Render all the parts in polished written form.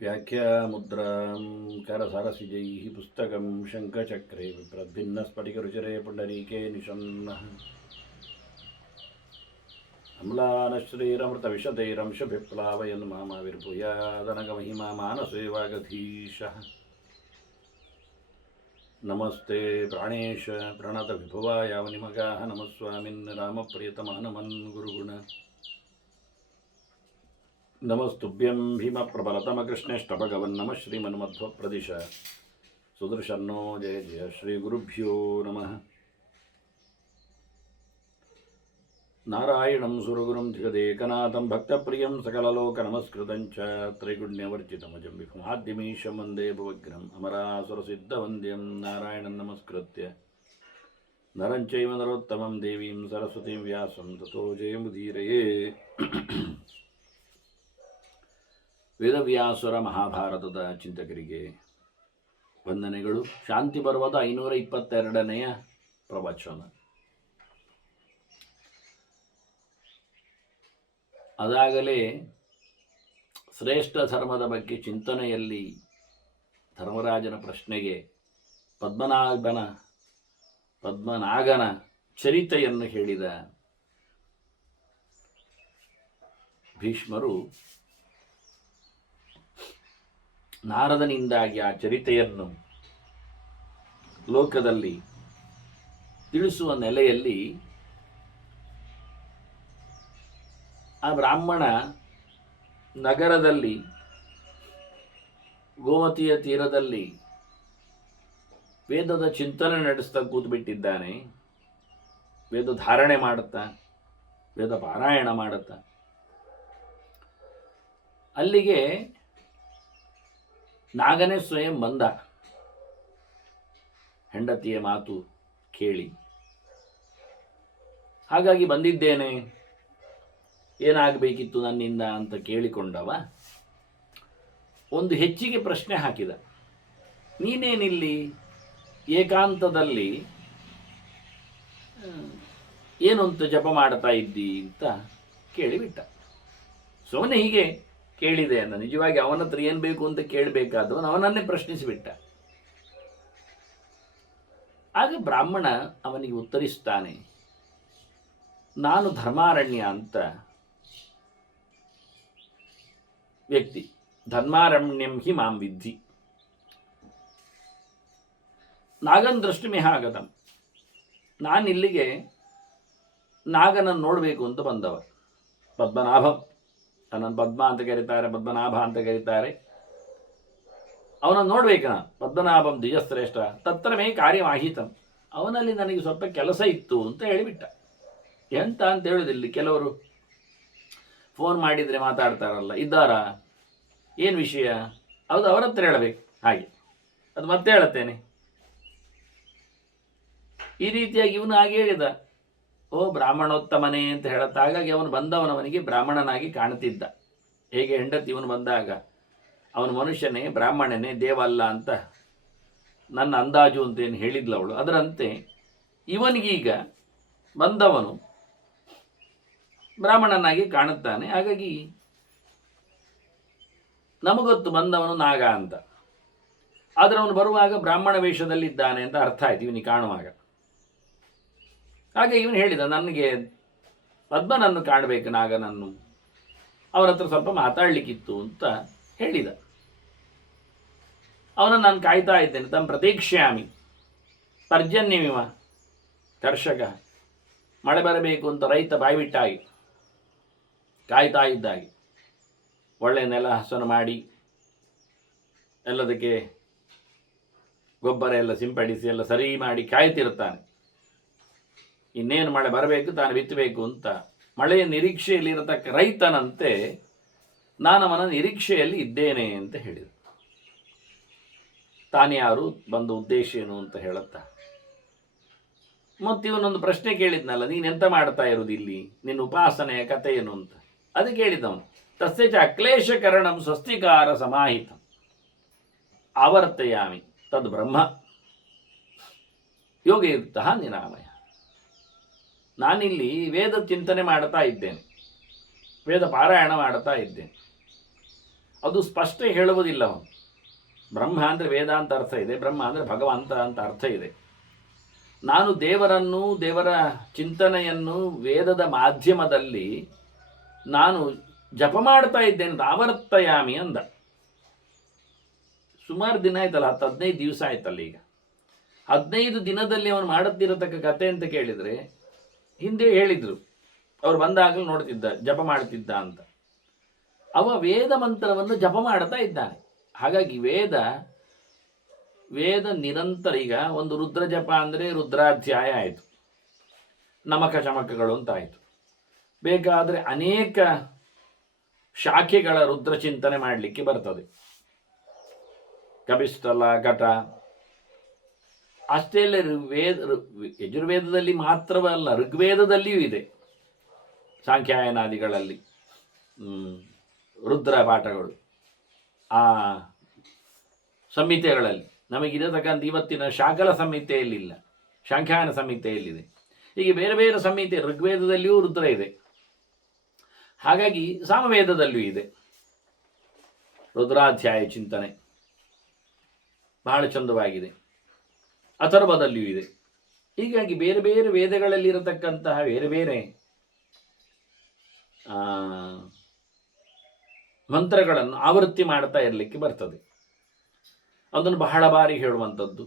व्याख्यामुद्रां करसरसिजैः पुस्तकं शङ्खचक्रे विप्रद्भिन्नस्फटिकरुचिरे पुण्डरीके निषन्नः अम्लानश्रीरमृतविशदैरंशभिप्लावयन् मामाविर्भूयादनगमहिमा मानसे वागधीशः नमस्ते प्राणेश प्रणतविभुवायावनिमगाः नमस्वामिन् रामप्रियतमः नमन् गुरुगुण नमस्तुभ्यं भीमप्रबलतमकृष्णेष्टभगवन् नमः श्रीमन्मध्वप्रदिश सुदर्शन्नो जय जय श्रीगुरुभ्यो नमः नारायणं सुरगुरुं जगदेकनाथं भक्तप्रियं सकललोकनमस्कृतं च त्रैगुण्यवर्जितमजं विभुमाद्यमीशं वन्दे भुवग्रम् अमरासुरसिद्धवन्द्यं नारायणं नमस्कृत्य नरं चैव नरोत्तमं देवीं सरस्वतीं व्यासं ततो जयमुदीरये ವೇದವ್ಯಾಸರ ಮಹಾಭಾರತದ ಚಿಂತಕರಿಗೆ ವಂದನೆಗಳು. ಶಾಂತಿ ಪರ್ವದ 522ನೆಯ ಪ್ರವಚನ. ಅದಾಗಲೇ ಶ್ರೇಷ್ಠ ಧರ್ಮದ ಬಗ್ಗೆ ಚಿಂತನೆಯಲ್ಲಿ ಧರ್ಮರಾಜನ ಪ್ರಶ್ನೆಗೆ ಪದ್ಮನಾಗನ ಚರಿತೆಯನ್ನು ಹೇಳಿದ ಭೀಷ್ಮರು ನಾರದನಿಂದಾಗಿ ಆ ಚರಿತೆಯನ್ನು ಲೋಕದಲ್ಲಿ ತಿಳಿಸುವ ನೆಲೆಯಲ್ಲಿ ಆ ಬ್ರಾಹ್ಮಣ ನಗರದಲ್ಲಿ ಗೋಮತಿಯ ತೀರದಲ್ಲಿ ವೇದದ ಚಿಂತನೆ ನಡೆಸ್ತಾ ಕೂತ್ಬಿಟ್ಟಿದ್ದಾನೆ. ವೇದ ಧಾರಣೆ ಮಾಡುತ್ತಾ, ವೇದ ಪಾರಾಯಣ ಮಾಡುತ್ತಾ ಅಲ್ಲಿಗೆ ನಾಗನೇ ಸ್ವಯಂ ಬಂದ. ಹೆಂಡತಿಯ ಮಾತು ಕೇಳಿ, ಹಾಗಾಗಿ ಬಂದಿದ್ದೇನೆ, ಏನಾಗಬೇಕಿತ್ತು ನನ್ನಿಂದ ಅಂತ ಕೇಳಿಕೊಂಡವ ಒಂದು ಹೆಚ್ಚಿಗೆ ಪ್ರಶ್ನೆ ಹಾಕಿದ. ನೀನೇನಿಲ್ಲಿ ಏಕಾಂತದಲ್ಲಿ ಏನು ಅಂತ ಜಪ ಮಾಡ್ತಾ ಇದ್ದಿ ಅಂತ ಕೇಳಿಬಿಟ್ಟ. ಸುಮ್ಮನೆ ಹೀಗೆ ಕೇಳಿದೆ ಅನ್ನ, ನಿಜವಾಗಿ ಅವನ ಹತ್ರ ಏನು ಬೇಕು ಅಂತ ಕೇಳಬೇಕಾದವನು ಅವನನ್ನೇ ಪ್ರಶ್ನಿಸಿಬಿಟ್ಟ. ಆಗ ಬ್ರಾಹ್ಮಣ ಅವನಿಗೆ ಉತ್ತರಿಸ್ತಾನೆ, ನಾನು ಧರ್ಮಾರಣ್ಯ ಅಂತ ವ್ಯಕ್ತಿ, ಧರ್ಮಾರಣ್ಯಂ ಹಿ ಮಾಂ ವಿದ್ಧಿ, ನಾಗನ್ ದೃಷ್ಟಿಮಿಹ ಆಗತಂ, ನಾನಿಲ್ಲಿಗೆ ನಾಗನನ್ನು ನೋಡಬೇಕು ಅಂತ ಬಂದವ. ಪದ್ಮನಾಭಂ, ಅವನನ್ನು ಪದ್ಮ ಅಂತ ಕರೀತಾರೆ, ಪದ್ಮನಾಭ ಅಂತ ಕರೀತಾರೆ. ಅವನನ್ನು ನೋಡ್ಬೇಕು ನಾನು. ಪದ್ಮನಾಭಂ ದ್ವಿಜಶ್ರೇಷ್ಠ ತತ್ರ ಮೇ ಕಾರ್ಯಮಾಹಿತಂ, ಅವನಲ್ಲಿ ನನಗೆ ಸ್ವಲ್ಪ ಕೆಲಸ ಇತ್ತು ಅಂತ ಹೇಳಿಬಿಟ್ಟ. ಎಂತ ಅಂತ ಹೇಳುದಿಲ್ಲ, ಕೆಲವರು ಫೋನ್ ಮಾಡಿದರೆ ಮಾತಾಡ್ತಾರಲ್ಲ, ಇದ್ದಾರಾ, ಏನು ವಿಷಯ, ಹೌದು ಅವರ ಹತ್ರ ಹೇಳಬೇಕು, ಹಾಗೆ ಅದು ಮತ್ತೆ ಹೇಳುತ್ತೇನೆ. ಈ ರೀತಿಯಾಗಿ ಇವನು ಹಾಗೆ ಹೇಳಿದ. ಓ ಬ್ರಾಹ್ಮಣೋತ್ತಮನೇ ಅಂತ ಹೇಳುತ್ತ. ಹಾಗಾಗಿ ಅವನು ಬಂದವನವನಿಗೆ ಬ್ರಾಹ್ಮಣನಾಗಿ ಕಾಣುತ್ತಿದ್ದ. ಹೇಗೆ ಹೆಂಡತಿ ಇವನು ಬಂದಾಗ ಅವನು ಮನುಷ್ಯನೇ, ಬ್ರಾಹ್ಮಣನೇ, ದೇವ ಅಲ್ಲ ಅಂತ ನನ್ನ ಅಂದಾಜು ಅಂತೇನು ಹೇಳಿದ್ಲು ಅವಳು, ಅದರಂತೆ ಇವನಿಗೀಗ ಬಂದವನು ಬ್ರಾಹ್ಮಣನಾಗಿ ಕಾಣುತ್ತಾನೆ. ಹಾಗಾಗಿ ನಮಗೊತ್ತು ಬಂದವನು ನಾಗ ಅಂತ, ಆದರೆ ಅವನು ಬರುವಾಗ ಬ್ರಾಹ್ಮಣ ವೇಷದಲ್ಲಿದ್ದಾನೆ ಅಂತ ಅರ್ಥ ಆಯ್ತು ಇವನಿಗೆ ಕಾಣುವಾಗ. ಹಾಗೆ ಇವನು ಹೇಳಿದ, ನನಗೆ ಪದ್ಮನನ್ನು ಕಾಣಬೇಕು, ನಾಗನನ್ನು, ಅವನ ಹತ್ರ ಸ್ವಲ್ಪ ಮಾತಾಡಲಿಕ್ಕಿತ್ತು ಅಂತ ಹೇಳಿದ. ಅವನನ್ನು ನಾನು ಕಾಯ್ತಾ ಇದ್ದೇನೆ. ತಮ್ಮ ಪ್ರತೀಕ್ಷಾಮಿ ಪರ್ಜನ್ಯಮಿವ ಕರ್ಷಕ, ಮಳೆ ಬರಬೇಕು ಅಂತ ರೈತ ಬಾಯ್ಬಿಟ್ಟಾಗಿ ಕಾಯ್ತಾ ಇದ್ದಾಗಿ, ಒಳ್ಳೆಯ ನೆಲ ಹಸನು ಮಾಡಿ ಎಲ್ಲದಕ್ಕೆ ಗೊಬ್ಬರ ಎಲ್ಲ ಸಿಂಪಡಿಸಿ ಎಲ್ಲ ಸರಿ ಮಾಡಿ ಕಾಯ್ತಿರ್ತಾನೆ. ಇನ್ನೇನು ಮಳೆ ಬರಬೇಕು, ತಾನು ಬಿತ್ತಬೇಕು ಅಂತ ಮಳೆಯ ನಿರೀಕ್ಷೆಯಲ್ಲಿರತಕ್ಕ ರೈತನಂತೆ ನಾನು ಅವನ ನಿರೀಕ್ಷೆಯಲ್ಲಿ ಇದ್ದೇನೆ ಅಂತ ಹೇಳಿದ. ತಾನ್ಯಾರು, ಬಂದ ಉದ್ದೇಶ ಏನು ಅಂತ ಹೇಳುತ್ತಾ, ಮತ್ತು ಇವನೊಂದು ಪ್ರಶ್ನೆ ಕೇಳಿದ್ನಲ್ಲ, ನೀನೆಂತ ಮಾಡ್ತಾ ಇರೋದು ಇಲ್ಲಿ, ನಿನ್ನ ಉಪಾಸನೆಯ ಕಥೆ ಏನು ಅಂತ. ಅದು ಕೇಳಿದವನು. ತಸ್ಯ ಚ ಅಕ್ಲೇಶಕರಣಂ ಸ್ವಸ್ತಿಕಾರ ಸಮಾಹಿತ ಆವರ್ತಯಾಮಿ ತದ್ ಬ್ರಹ್ಮ ಯೋಗಯುಕ್ತ ನಿರಾಮಯ. ನಾನಿಲ್ಲಿ ವೇದ ಚಿಂತನೆ ಮಾಡ್ತಾ ಇದ್ದೇನೆ, ವೇದ ಪಾರಾಯಣ ಮಾಡ್ತಾ ಇದ್ದೇನೆ. ಅದು ಸ್ಪಷ್ಟ ಹೇಳುವುದಿಲ್ಲ ಅವನು. ಬ್ರಹ್ಮ ಅಂದರೆ ವೇದ ಅಂತ ಅರ್ಥ ಇದೆ, ಬ್ರಹ್ಮ ಅಂದರೆ ಭಗವಂತ ಅಂತ ಅರ್ಥ ಇದೆ. ನಾನು ದೇವರನ್ನು, ದೇವರ ಚಿಂತನೆಯನ್ನು ವೇದದ ಮಾಧ್ಯಮದಲ್ಲಿ ನಾನು ಜಪ ಮಾಡ್ತಾ ಇದ್ದೇನೆ, ಆವರ್ತಯಾಮಿ ಅಂದ. ಸುಮಾರು ದಿನ ಆಯ್ತಲ್ಲ, 10-15 ದಿವಸ ಆಯ್ತಲ್ಲ. ಈಗ 15 ದಿನದಲ್ಲಿ ಅವನು ಮಾಡುತ್ತಿರತಕ್ಕ ಕತೆ ಅಂತ ಕೇಳಿದರೆ, ಹಿಂದೆ ಹೇಳಿದ್ರು, ಅವ್ರು ಬಂದಾಗಲೂ ನೋಡ್ತಿದ್ದ, ಜಪ ಮಾಡ್ತಿದ್ದ ಅಂತ. ಅವ ವೇದ ಮಂತ್ರವನ್ನು ಜಪ ಮಾಡ್ತಾ ಇದ್ದಾನೆ. ಹಾಗಾಗಿ ವೇದ ನಿರಂತರ, ಈಗ ಒಂದು ರುದ್ರ ಜಪ ಅಂದರೆ ರುದ್ರಾಧ್ಯಾಯ ಆಯಿತು, ನಮಕ ಚಮಕಗಳು ಅಂತ ಆಯಿತು. ಬೇಕಾದರೆ ಅನೇಕ ಶಾಖೆಗಳ ರುದ್ರ ಚಿಂತನೆ ಮಾಡಲಿಕ್ಕೆ ಬರ್ತದೆ. ಕಪಿಸ್ಥಲ, ಘಟ ಅಷ್ಟೇ ಅಲ್ಲ, ಯಜುರ್ವೇದದಲ್ಲಿ ಮಾತ್ರವಲ್ಲ, ಋಗ್ವೇದದಲ್ಲಿಯೂ ಇದೆ. ಸಾಂಖ್ಯಾಯನಾದಿಗಳಲ್ಲಿ ರುದ್ರ ಪಾಠಗಳು, ಆ ಸಂಹಿತೆಗಳಲ್ಲಿ ನಮಗಿರತಕ್ಕಂಥ ಇವತ್ತಿನ ಶಾಕಲ ಸಂಹಿತೆಯಲ್ಲಿಲ್ಲ, ಸಾಂಖ್ಯಾಯನ ಸಂಹಿತೆಯಲ್ಲಿದೆ. ಹೀಗೆ ಬೇರೆ ಬೇರೆ ಸಂಹಿತೆ, ಋಗ್ವೇದದಲ್ಲಿಯೂ ರುದ್ರ ಇದೆ. ಹಾಗಾಗಿ ಸಾಮವೇದದಲ್ಲಿಯೂ ಇದೆ ರುದ್ರಾಧ್ಯಾಯ ಚಿಂತನೆ, ಬಹಳ ಚಂದವಾಗಿದೆ. ಅಥರ್ವದಲ್ಲಿಯೂ ಇದೆ. ಹೀಗಾಗಿ ಬೇರೆ ಬೇರೆ ವೇದಗಳಲ್ಲಿರತಕ್ಕಂತಹ ಬೇರೆ ಬೇರೆ ಮಂತ್ರಗಳನ್ನು ಆವೃತ್ತಿ ಮಾಡ್ತಾ ಇರಲಿಕ್ಕೆ ಬರ್ತದೆ. ಅದನ್ನು ಬಹಳ ಬಾರಿ ಹೇಳುವಂಥದ್ದು,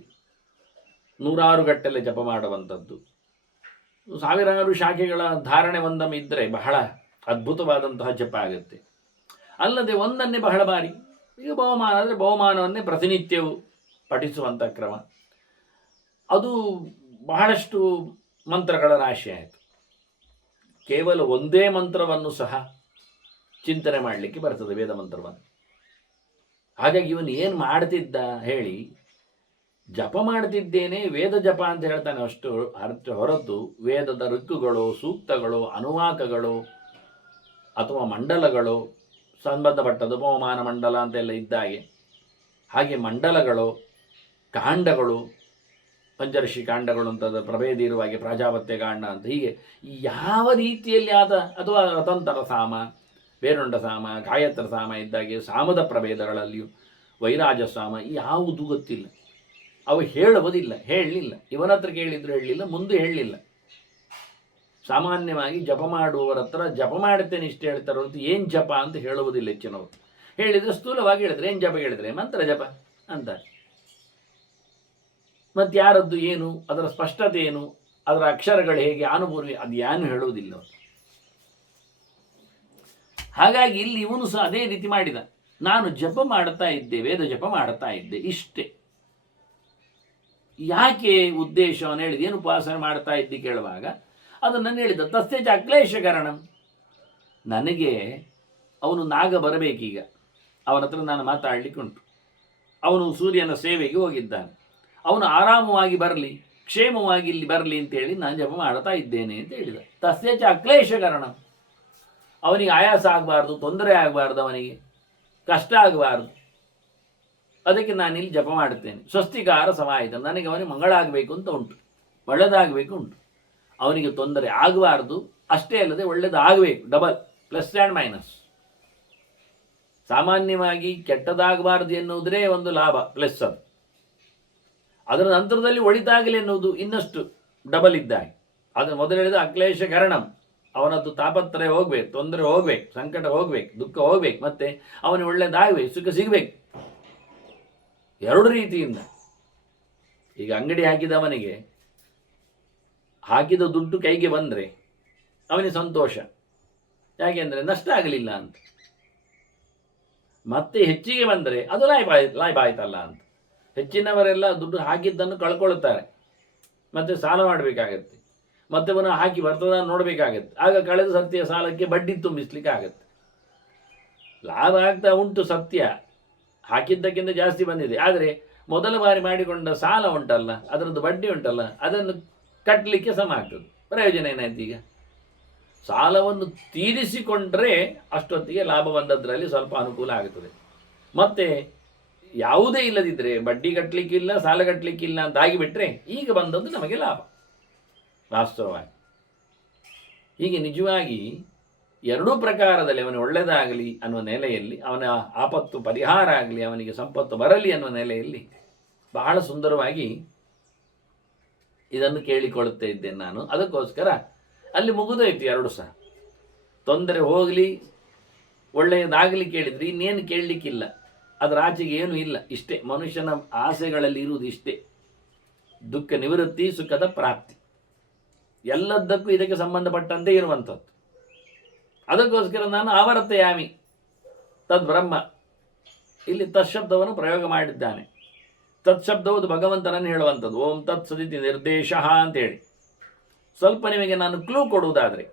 100 ಗಟ್ಟಲೆ ಜಪ ಮಾಡುವಂಥದ್ದು, ಸಾವಿರಾರು ಶಾಖೆಗಳ ಧಾರಣೆ ಒಂದೊಮ್ಮೆ ಇದ್ದರೆ ಬಹಳ ಅದ್ಭುತವಾದಂತಹ ಜಪ ಆಗುತ್ತೆ. ಅಲ್ಲದೆ ಒಂದನ್ನೇ ಬಹಳ ಬಾರಿ, ಈಗ ಬಹುಮಾನ ಅಂದರೆ ಬಹುಮಾನವನ್ನೇ ಪ್ರತಿನಿತ್ಯವೂ ಪಠಿಸುವಂಥ ಕ್ರಮ, ಅದು ಬಹಳಷ್ಟು ಮಂತ್ರಗಳ ರಾಶಿ ಆಯಿತು. ಕೇವಲ ಒಂದೇ ಮಂತ್ರವನ್ನು ಸಹ ಚಿಂತನೆ ಮಾಡಲಿಕ್ಕೆ ಬರ್ತದೆ, ವೇದ ಮಂತ್ರವನ್ನು. ಹಾಗಾಗಿ ಇವನು ಏನು ಮಾಡ್ತಿದ್ದ ಹೇಳಿ, ಜಪ ಮಾಡ್ತಿದ್ದೇನೆ, ವೇದ ಜಪ ಅಂತ ಹೇಳ್ತಾನೆ ಅಷ್ಟು ಅರ್ಥ ಹೊರತು ವೇದದ ಋಕ್ಕುಗಳು, ಸೂಕ್ತಗಳು, ಅನುವಾಕಗಳು ಅಥವಾ ಮಂಡಲಗಳು ಸಂಬಂಧಪಟ್ಟದ್ದು, ಉಪಮಾನ ಮಂಡಲ ಅಂತೆಲ್ಲ ಇದ್ದಾಗೆ, ಹಾಗೆ ಮಂಡಲಗಳು, ಕಾಂಡಗಳು, ಪಂಚರ್ಷಿ ಕಾಂಡಗಳು ಅಂತ ಪ್ರಭೇದ ಇರುವಾಗೆ ಪ್ರಾಜಾಪತ್ಯ ಕಾಂಡ ಅಂತ, ಹೀಗೆ ಯಾವ ರೀತಿಯಲ್ಲಿ ಆದ, ಅಥವಾ ರತಂತರ ಸಾಮ, ಬೇರುಂಡ ಸಾಮ, ಗಾಯತ್ರ ಸಾಮ ಇದ್ದಾಗೆ ಸಾಮದ ಪ್ರಭೇದಗಳಲ್ಲಿಯೂ ವೈರಾಜ ಸಾಮ ಯಾವುದೂ ಗೊತ್ತಿಲ್ಲ. ಅವು ಹೇಳುವುದಿಲ್ಲ, ಹೇಳಲಿಲ್ಲ. ಇವನ ಹತ್ರ ಕೇಳಿದ್ರು ಹೇಳಲಿಲ್ಲ, ಮುಂದೆ ಹೇಳಲಿಲ್ಲ. ಸಾಮಾನ್ಯವಾಗಿ ಜಪ ಮಾಡುವವರ ಹತ್ರ ಜಪ ಮಾಡ್ತೇನೆ ಇಷ್ಟು ಹೇಳ್ತಾರೆ ಹೊರತು ಏನು ಜಪ ಅಂತ ಹೇಳುವುದಿಲ್ಲ ಹೆಚ್ಚಿನವರು. ಹೇಳಿದರೆ ಸ್ಥೂಲವಾಗಿ ಹೇಳಿದ್ರೆ ಏನು ಜಪ ಹೇಳಿದರೆ ಮಂತ್ರ ಜಪ ಅಂತ. ಮತ್ತು ಯಾರದ್ದು ಏನು, ಅದರ ಸ್ಪಷ್ಟತೆ ಏನು, ಅದರ ಅಕ್ಷರಗಳು ಹೇಗೆ, ಅನುಭೂರ್ವಿ, ಅದು ಏನು ಹೇಳುವುದಿಲ್ಲ. ಹಾಗಾಗಿ ಇಲ್ಲಿ ಇವನು ಸಹ ಅದೇ ರೀತಿ ಮಾಡಿದ. ನಾನು ಜಪ ಮಾಡ್ತಾ ಇದ್ದೆ, ವೇದ ಜಪ ಮಾಡ್ತಾ ಇದ್ದೆ, ಇಷ್ಟೇ. ಯಾಕೆ ಉದ್ದೇಶವನ್ನು ಹೇಳಿದ, ಏನು ಉಪಾಸನೆ ಮಾಡ್ತಾ ಇದ್ದಿ ಕೇಳುವಾಗ ಅದನ್ನು ಹೇಳಿದ. ತಸ್ಯಚ ಅಕ್ಲೇಶಕರಣಂ, ನನಗೆ ಅವನು ನಾಗ ಬರಬೇಕೀಗ, ಅವನ ಹತ್ರ ನಾನು ಮಾತಾಡಲಿಕ್ಕೆ ಉಂಟು. ಅವನು ಸೂರ್ಯನ ಸೇವೆಗೆ ಹೋಗಿದ್ದಾನೆ, ಅವನು ಆರಾಮವಾಗಿ ಬರಲಿ, ಕ್ಷೇಮವಾಗಿ ಇಲ್ಲಿ ಬರಲಿ ಅಂತೇಳಿ ನಾನು ಜಪ ಮಾಡ್ತಾ ಇದ್ದೇನೆ ಅಂತ ಹೇಳಿದ. ತಸ್ಯಚ ಅಕ್ಲೇಶಕರಣಂ, ಅವನಿಗೆ ಆಯಾಸ ಆಗಬಾರ್ದು, ತೊಂದರೆ ಆಗಬಾರ್ದು, ಅವನಿಗೆ ಕಷ್ಟ ಆಗಬಾರ್ದು, ಅದಕ್ಕೆ ನಾನಿಲ್ಲಿ ಜಪ ಮಾಡುತ್ತೇನೆ. ಸ್ವಸ್ತಿಕಾರ ಸಮಾಹಿತ, ನನಗೆ ಅವನಿಗೆ ಮಂಗಳ ಆಗಬೇಕು ಅಂತ ಉಂಟು, ಒಳ್ಳೆಯದಾಗಬೇಕು ಉಂಟು, ಅವನಿಗೆ ತೊಂದರೆ ಆಗಬಾರ್ದು. ಅಷ್ಟೇ ಅಲ್ಲದೆ ಒಳ್ಳೆಯದಾಗಬೇಕು, ಡಬಲ್, ಪ್ಲಸ್ ಆ್ಯಂಡ್ ಮೈನಸ್. ಸಾಮಾನ್ಯವಾಗಿ ಕೆಟ್ಟದಾಗಬಾರ್ದು ಎನ್ನುವುದೇ ಒಂದು ಲಾಭ, ಪ್ಲಸ್ ಅದು. ಅದರ ನಂತರದಲ್ಲಿ ಒಳಿತಾಗಲಿ ಎನ್ನುವುದು ಇನ್ನಷ್ಟು ಡಬಲ್ ಇದ್ದಾಗೆ. ಅದನ್ನು ಮೊದಲು ಹೇಳಿದ ಅಕ್ಲೇಶಕರಣಂ, ಅವನದ್ದು ತಾಪತ್ರಯ ಹೋಗ್ಬೇಕು, ತೊಂದರೆ ಹೋಗ್ಬೇಕು, ಸಂಕಟ ಹೋಗ್ಬೇಕು, ದುಃಖ ಹೋಗ್ಬೇಕು, ಮತ್ತೆ ಅವನಿಗೆ ಒಳ್ಳೆಯದಾಗಬೇಕು, ಸುಖ ಸಿಗಬೇಕು, ಎರಡು ರೀತಿಯಿಂದ. ಈಗ ಅಂಗಡಿ ಹಾಕಿದವನಿಗೆ ಹಾಕಿದ ದುಡ್ಡು ಕೈಗೆ ಬಂದರೆ ಅವನಿಗೆ ಸಂತೋಷ, ಯಾಕೆಂದರೆ ನಷ್ಟ ಆಗಲಿಲ್ಲ ಅಂತ. ಮತ್ತೆ ಹೆಚ್ಚಿಗೆ ಬಂದರೆ ಅದು ಲಾಭ ಆಯ್ತಲ್ಲ ಅಂತ. ಹೆಚ್ಚಿನವರೆಲ್ಲ ದುಡ್ಡು ಹಾಕಿದ್ದನ್ನು ಕಳ್ಕೊಳ್ತಾರೆ, ಮತ್ತೆ ಸಾಲ ಮಾಡಬೇಕಾಗತ್ತೆ, ಮತ್ತೆ ಪುನಃ ಹಾಕಿ ಬರ್ತದ ನೋಡಬೇಕಾಗತ್ತೆ. ಆಗ ಕಳೆದ ಸತ್ಯ ಸಾಲಕ್ಕೆ ಬಡ್ಡಿ ತುಂಬಿಸ್ಲಿಕ್ಕೆ ಆಗತ್ತೆ. ಲಾಭ ಆಗ್ತಾ ಉಂಟು ಸತ್ಯ, ಹಾಕಿದ್ದಕ್ಕಿಂತ ಜಾಸ್ತಿ ಬಂದಿದೆ. ಆದರೆ ಮೊದಲ ಬಾರಿ ಮಾಡಿಕೊಂಡ ಸಾಲ ಉಂಟಲ್ಲ, ಅದರದ್ದು ಬಡ್ಡಿ ಉಂಟಲ್ಲ, ಅದನ್ನು ಕಟ್ಟಲಿಕ್ಕೆ ಸಮ ಆಗ್ತದೆ. ಪ್ರಯೋಜನ ಏನಾಯ್ತು? ಈಗ ಸಾಲವನ್ನು ತೀರಿಸಿಕೊಂಡ್ರೆ ಅಷ್ಟೊತ್ತಿಗೆ ಲಾಭ ಬಂದದ್ರಲ್ಲಿ ಸ್ವಲ್ಪ ಅನುಕೂಲ ಆಗುತ್ತದೆ. ಮತ್ತೆ ಯಾವುದೇ ಇಲ್ಲದಿದ್ದರೆ ಬಡ್ಡಿ ಕಟ್ಟಲಿಕ್ಕಿಲ್ಲ, ಸಾಲ ಕಟ್ಟಲಿಕ್ಕಿಲ್ಲ ಅಂತ ಆಗಿಬಿಟ್ರೆ ಈಗ ಬಂದದ್ದು ನಮಗೆ ಲಾಭ ವಾಸ್ತವವಾಗಿ. ಹೀಗೆ ನಿಜವಾಗಿ ಎರಡೂ ಪ್ರಕಾರದಲ್ಲಿ ಅವನಿಗೆ ಒಳ್ಳೆಯದಾಗಲಿ ಅನ್ನುವ ನೆಲೆಯಲ್ಲಿ, ಅವನ ಆಪತ್ತು ಪರಿಹಾರ ಆಗಲಿ, ಅವನಿಗೆ ಸಂಪತ್ತು ಬರಲಿ ಅನ್ನುವ ನೆಲೆಯಲ್ಲಿ ಬಹಳ ಸುಂದರವಾಗಿ ಇದನ್ನು ಕೇಳಿಕೊಳ್ಳುತ್ತಾ ಇದ್ದೇನೆ ನಾನು. ಅದಕ್ಕೋಸ್ಕರ ಅಲ್ಲಿ ಮುಗಿದೋಯ್ತು ಎರಡು ಸಹ. ತೊಂದರೆ ಹೋಗಲಿ ಒಳ್ಳೆಯದಾಗಲಿ ಕೇಳಿದ್ರಿ, ಇನ್ನೇನು ಕೇಳಲಿಕ್ಕಿಲ್ಲ, ಅದರ ಆಚೆಗೆ ಏನೂ ಇಲ್ಲ. ಇಷ್ಟೇ ಮನುಷ್ಯನ ಆಸೆಗಳಲ್ಲಿ ಇರುವುದು, ಇಷ್ಟೇ. ದುಃಖ ನಿವೃತ್ತಿ, ಸುಖದ ಪ್ರಾಪ್ತಿ, ಎಲ್ಲದಕ್ಕೂ ಇದಕ್ಕೆ ಸಂಬಂಧಪಟ್ಟಂತೆ ಇರುವಂಥದ್ದು. ಅದಕ್ಕೋಸ್ಕರ ನಾನು ಆವರ್ತಯಾಮಿ ತದ್ ಬ್ರಹ್ಮ, ಇಲ್ಲಿ ತತ್ಶಬ್ದವನ್ನು ಪ್ರಯೋಗ ಮಾಡಿದ್ದಾನೆ. ತತ್ಶಬ್ದವುದು ಭಗವಂತನನ್ನು ಹೇಳುವಂಥದ್ದು. ಓಂ ತತ್ ಸದಿತಿ ನಿರ್ದೇಶ ಅಂತೇಳಿ. ಸ್ವಲ್ಪ ನಿಮಗೆ ನಾನು ಕ್ಲೂ ಕೊಡುವುದಾದರೆ,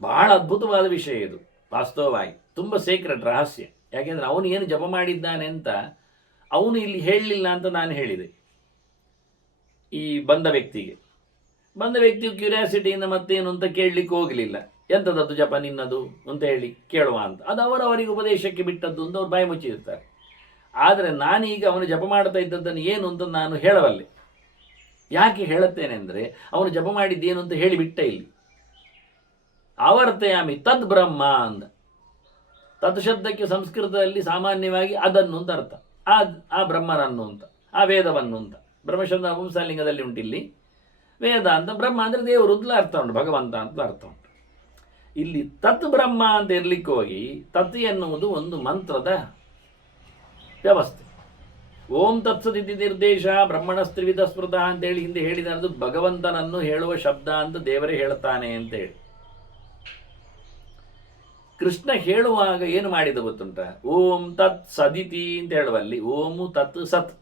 ಬಹಳ ಅದ್ಭುತವಾದ ವಿಷಯ ಇದು. ವಾಸ್ತವವಾಗಿ ತುಂಬ ಸೀಕ್ರೆಟ್, ರಹಸ್ಯ. ಯಾಕೆಂದರೆ ಅವನು ಏನು ಜಪ ಮಾಡಿದ್ದಾನೆ ಅಂತ ಅವನು ಇಲ್ಲಿ ಹೇಳಲಿಲ್ಲ ಅಂತ ನಾನು ಹೇಳಿದೆ. ಈ ಬಂದ ವ್ಯಕ್ತಿಯು ಕ್ಯೂರಿಯಾಸಿಟಿಯಿಂದ ಮತ್ತೇನು ಅಂತ ಕೇಳಲಿಕ್ಕೆ ಹೋಗಲಿಲ್ಲ. ಎಂಥದ್ದು ಜಪ ನಿನ್ನದು ಅಂತ ಹೇಳಿ ಕೇಳುವ ಅಂತ. ಅದು ಅವರವರಿಗೆ ಉಪದೇಶಕ್ಕೆ ಬಿಟ್ಟದ್ದು ಅಂತ ಅವ್ರು ಬಾಯಿ ಮುಚ್ಚಿರ್ತಾರೆ. ಆದರೆ ನಾನೀಗ ಅವನು ಜಪ ಮಾಡ್ತಾ ಇದ್ದದ್ದನ್ನು ಏನು ಅಂತ ನಾನು ಹೇಳಬಲ್ಲೆ. ಯಾಕೆ ಹೇಳುತ್ತೇನೆ ಅಂದರೆ, ಅವನು ಜಪ ಮಾಡಿದ್ದೇನು ಅಂತ ಹೇಳಿಬಿಟ್ಟ ಇಲ್ಲಿ. ಆವರ್ತಯಾಮಿ ತದ್ ಬ್ರಹ್ಮ ಅಂದ. ತತ್ ಶಬ್ದಕ್ಕೆ ಸಂಸ್ಕೃತದಲ್ಲಿ ಸಾಮಾನ್ಯವಾಗಿ ಅದನ್ನು ಅಂತ ಅರ್ಥ. ಆ ಬ್ರಹ್ಮನನ್ನು ಅಂತ, ಆ ವೇದವನ್ನು ಅಂತ. ಬ್ರಹ್ಮಶಬ್ದ ಪುಂಸಲಿಂಗದಲ್ಲಿ ಉಂಟಿಲ್ಲಿ. ವೇದ ಅಂತ, ಬ್ರಹ್ಮ ಅಂದರೆ ದೇವರು ಅಂತಲೇ ಅರ್ಥ ಉಂಟು, ಭಗವಂತ ಅಂತ ಅರ್ಥ ಉಂಟು. ಇಲ್ಲಿ ತತ್ ಬ್ರಹ್ಮ ಅಂತ ಇರಲಿಕ್ಕೆ ಹೋಗಿ, ತತ್ ಎನ್ನುವುದು ಒಂದು ಮಂತ್ರದ ವ್ಯವಸ್ಥೆ. ಓಂ ತತ್ಸದಿತಿ ನಿರ್ದೇಶ ಬ್ರಹ್ಮಣಸ್ತ್ರಿವಿಧ ಸ್ಮೃತ ಅಂತೇಳಿ ಹಿಂದೆ ಹೇಳಿದ ಭಗವಂತನನ್ನು ಹೇಳುವ ಶಬ್ದ ಅಂತ ದೇವರೇ ಹೇಳುತ್ತಾನೆ ಅಂತೇಳಿ. ಕೃಷ್ಣ ಹೇಳುವಾಗ ಏನು ಮಾಡಿದ ಗೊತ್ತುಂಟ? ಓಂ ತತ್ ಸದಿತಿ ಅಂತ ಹೇಳುವಲ್ಲಿ ಓಮು ತತ್ ಸತ್.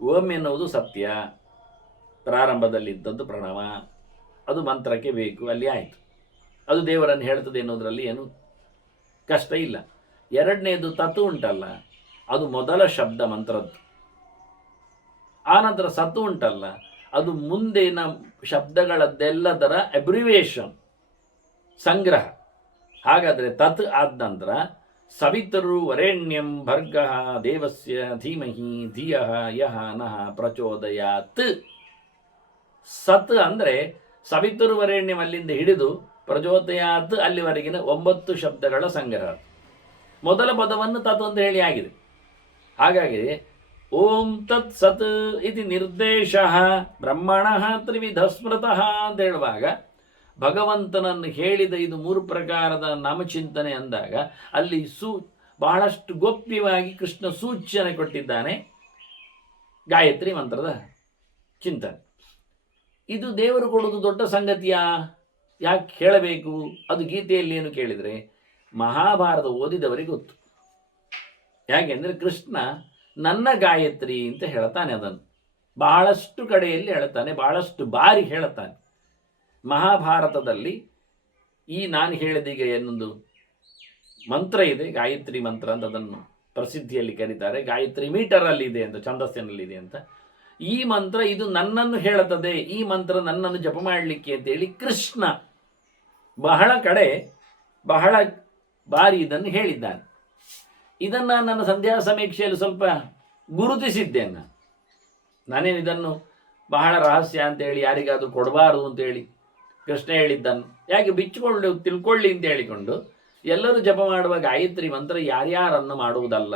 ಓಂ ಎನ್ನುವುದು ಸತ್ಯ, ಪ್ರಾರಂಭದಲ್ಲಿದ್ದದ್ದು ಪ್ರಣವ, ಅದು ಮಂತ್ರಕ್ಕೆ ಬೇಕು, ಅಲ್ಲಿ ಆಯಿತು. ಅದು ದೇವರನ್ನು ಹೇಳ್ತದೆ ಎನ್ನುವುದರಲ್ಲಿ ಏನು ಕಷ್ಟ ಇಲ್ಲ. ಎರಡನೇದು ತತ್ ಉಂಟಲ್ಲ, ಅದು ಮೊದಲ ಶಬ್ದ ಮಂತ್ರದ್ದು. ಆನಂತರ ಸತ್ತು ಉಂಟಲ್ಲ, ಅದು ಮುಂದಿನ ಶಬ್ದಗಳದ್ದೆಲ್ಲದರ ಅಬ್ರಿವೇಷನ್, ಸಂಗ್ರಹ. ಹಾಗಾದರೆ ತತ್ ಆದ ನಂತರ ಸವಿತರು ವರೆಣ್ಯಂ ಭರ್ಗಃ ದೇವಸ್ಯ ಧೀಮಹಿ ಧಿಯಃ ಯಃ ನಃ ಪ್ರಚೋದಯಾತ್. ಸತ್ ಅಂದರೆ ಸವಿತರು ವರೆಣ್ಯಂ ಅಲ್ಲಿಂದ ಹಿಡಿದು ಪ್ರಚೋದಯಾತ್ ಅಲ್ಲಿವರೆಗಿನ 9 ಶಬ್ದಗಳ ಸಂಗ್ರಹ. ಮೊದಲ ಪದವನ್ನು ತತ್ ಅಂತ ಹೇಳಿ ಆಗಿದೆ. ಹಾಗಾಗಿ ಓಂ ತತ್ ಸತ್ ಇತಿ ನಿರ್ದೇಶ ಬ್ರಹ್ಮಣಃ ತ್ರಿವಿಧ ಸ್ಮೃತಃ ಅಂತ ಹೇಳುವಾಗ, ಭಗವಂತನನ್ನು ಹೇಳಿದ ಇದು 3 ಪ್ರಕಾರದ ನಾಮಚಿಂತನೆ ಅಂದಾಗ ಅಲ್ಲಿ ಬಹಳಷ್ಟು ಗೋಪ್ಯವಾಗಿ ಕೃಷ್ಣ ಸೂಚನೆ ಕೊಟ್ಟಿದ್ದಾನೆ ಗಾಯತ್ರಿ ಮಂತ್ರದ ಚಿಂತನೆ. ಇದು ದೇವರು ಕೊಡುವುದು ದೊಡ್ಡ ಸಂಗತಿಯಾ? ಯಾಕೆ ಹೇಳಬೇಕು? ಅದು ಗೀತೆಯಲ್ಲಿ ಏನು ಕೇಳಿದರೆ, ಮಹಾಭಾರತ ಓದಿದವರಿಗೆ ಗೊತ್ತು. ಯಾಕೆಂದರೆ ಕೃಷ್ಣ ನನ್ನ ಗಾಯತ್ರಿ ಅಂತ ಹೇಳ್ತಾನೆ. ಅದನ್ನು ಬಹಳಷ್ಟು ಕಡೆಯಲ್ಲಿ ಹೇಳ್ತಾನೆ, ಬಹಳಷ್ಟು ಬಾರಿ ಹೇಳ್ತಾನೆ. ಮಹಾಭಾರತದಲ್ಲಿ ನಾನು ಹೇಳಿದೀಗ ಏನೊಂದು ಮಂತ್ರ ಇದೆ, ಗಾಯತ್ರಿ ಮಂತ್ರ ಅಂತ, ಅದನ್ನು ಪ್ರಸಿದ್ಧಿಯಲ್ಲಿ ಕರೀತಾರೆ. ಗಾಯತ್ರಿ ಮೀಟರಲ್ಲಿ ಇದೆ ಅಂತ, ಛಂದಸ್ಸಿನಲ್ಲಿದೆ ಅಂತ. ಈ ಮಂತ್ರ ಇದು ನನ್ನನ್ನು ಹೇಳುತ್ತದೆ, ಈ ಮಂತ್ರ ನನ್ನನ್ನು ಜಪ ಮಾಡಲಿಕ್ಕೆ ಅಂತೇಳಿ ಕೃಷ್ಣ ಬಹಳ ಕಡೆ ಬಹಳ ಬಾರಿ ಇದನ್ನು ಹೇಳಿದ್ದಾನೆ. ಇದನ್ನು ನನ್ನ ಸಂಧ್ಯಾ ಸಮೀಕ್ಷೆಯಲ್ಲಿ ಸ್ವಲ್ಪ ಗುರುತಿಸಿದ್ದೇನೆ. ನಾನೇನು ಇದನ್ನು ಬಹಳ ರಹಸ್ಯ ಅಂತೇಳಿ ಯಾರಿಗಾದರೂ ಕೊಡಬಾರದು ಅಂತೇಳಿ ಕೃಷ್ಣ ಹೇಳಿದ್ದನ್ನು ಯಾಕೆ ಬಿಚ್ಚಿಕೊಂಡು ತಿಳ್ಕೊಳ್ಳಿ ಅಂತ ಹೇಳಿಕೊಂಡು ಎಲ್ಲರೂ ಜಪ ಮಾಡುವ ಗಾಯತ್ರಿ ಮಂತ್ರ ಯಾರ್ಯಾರನ್ನು ಮಾಡುವುದಲ್ಲ,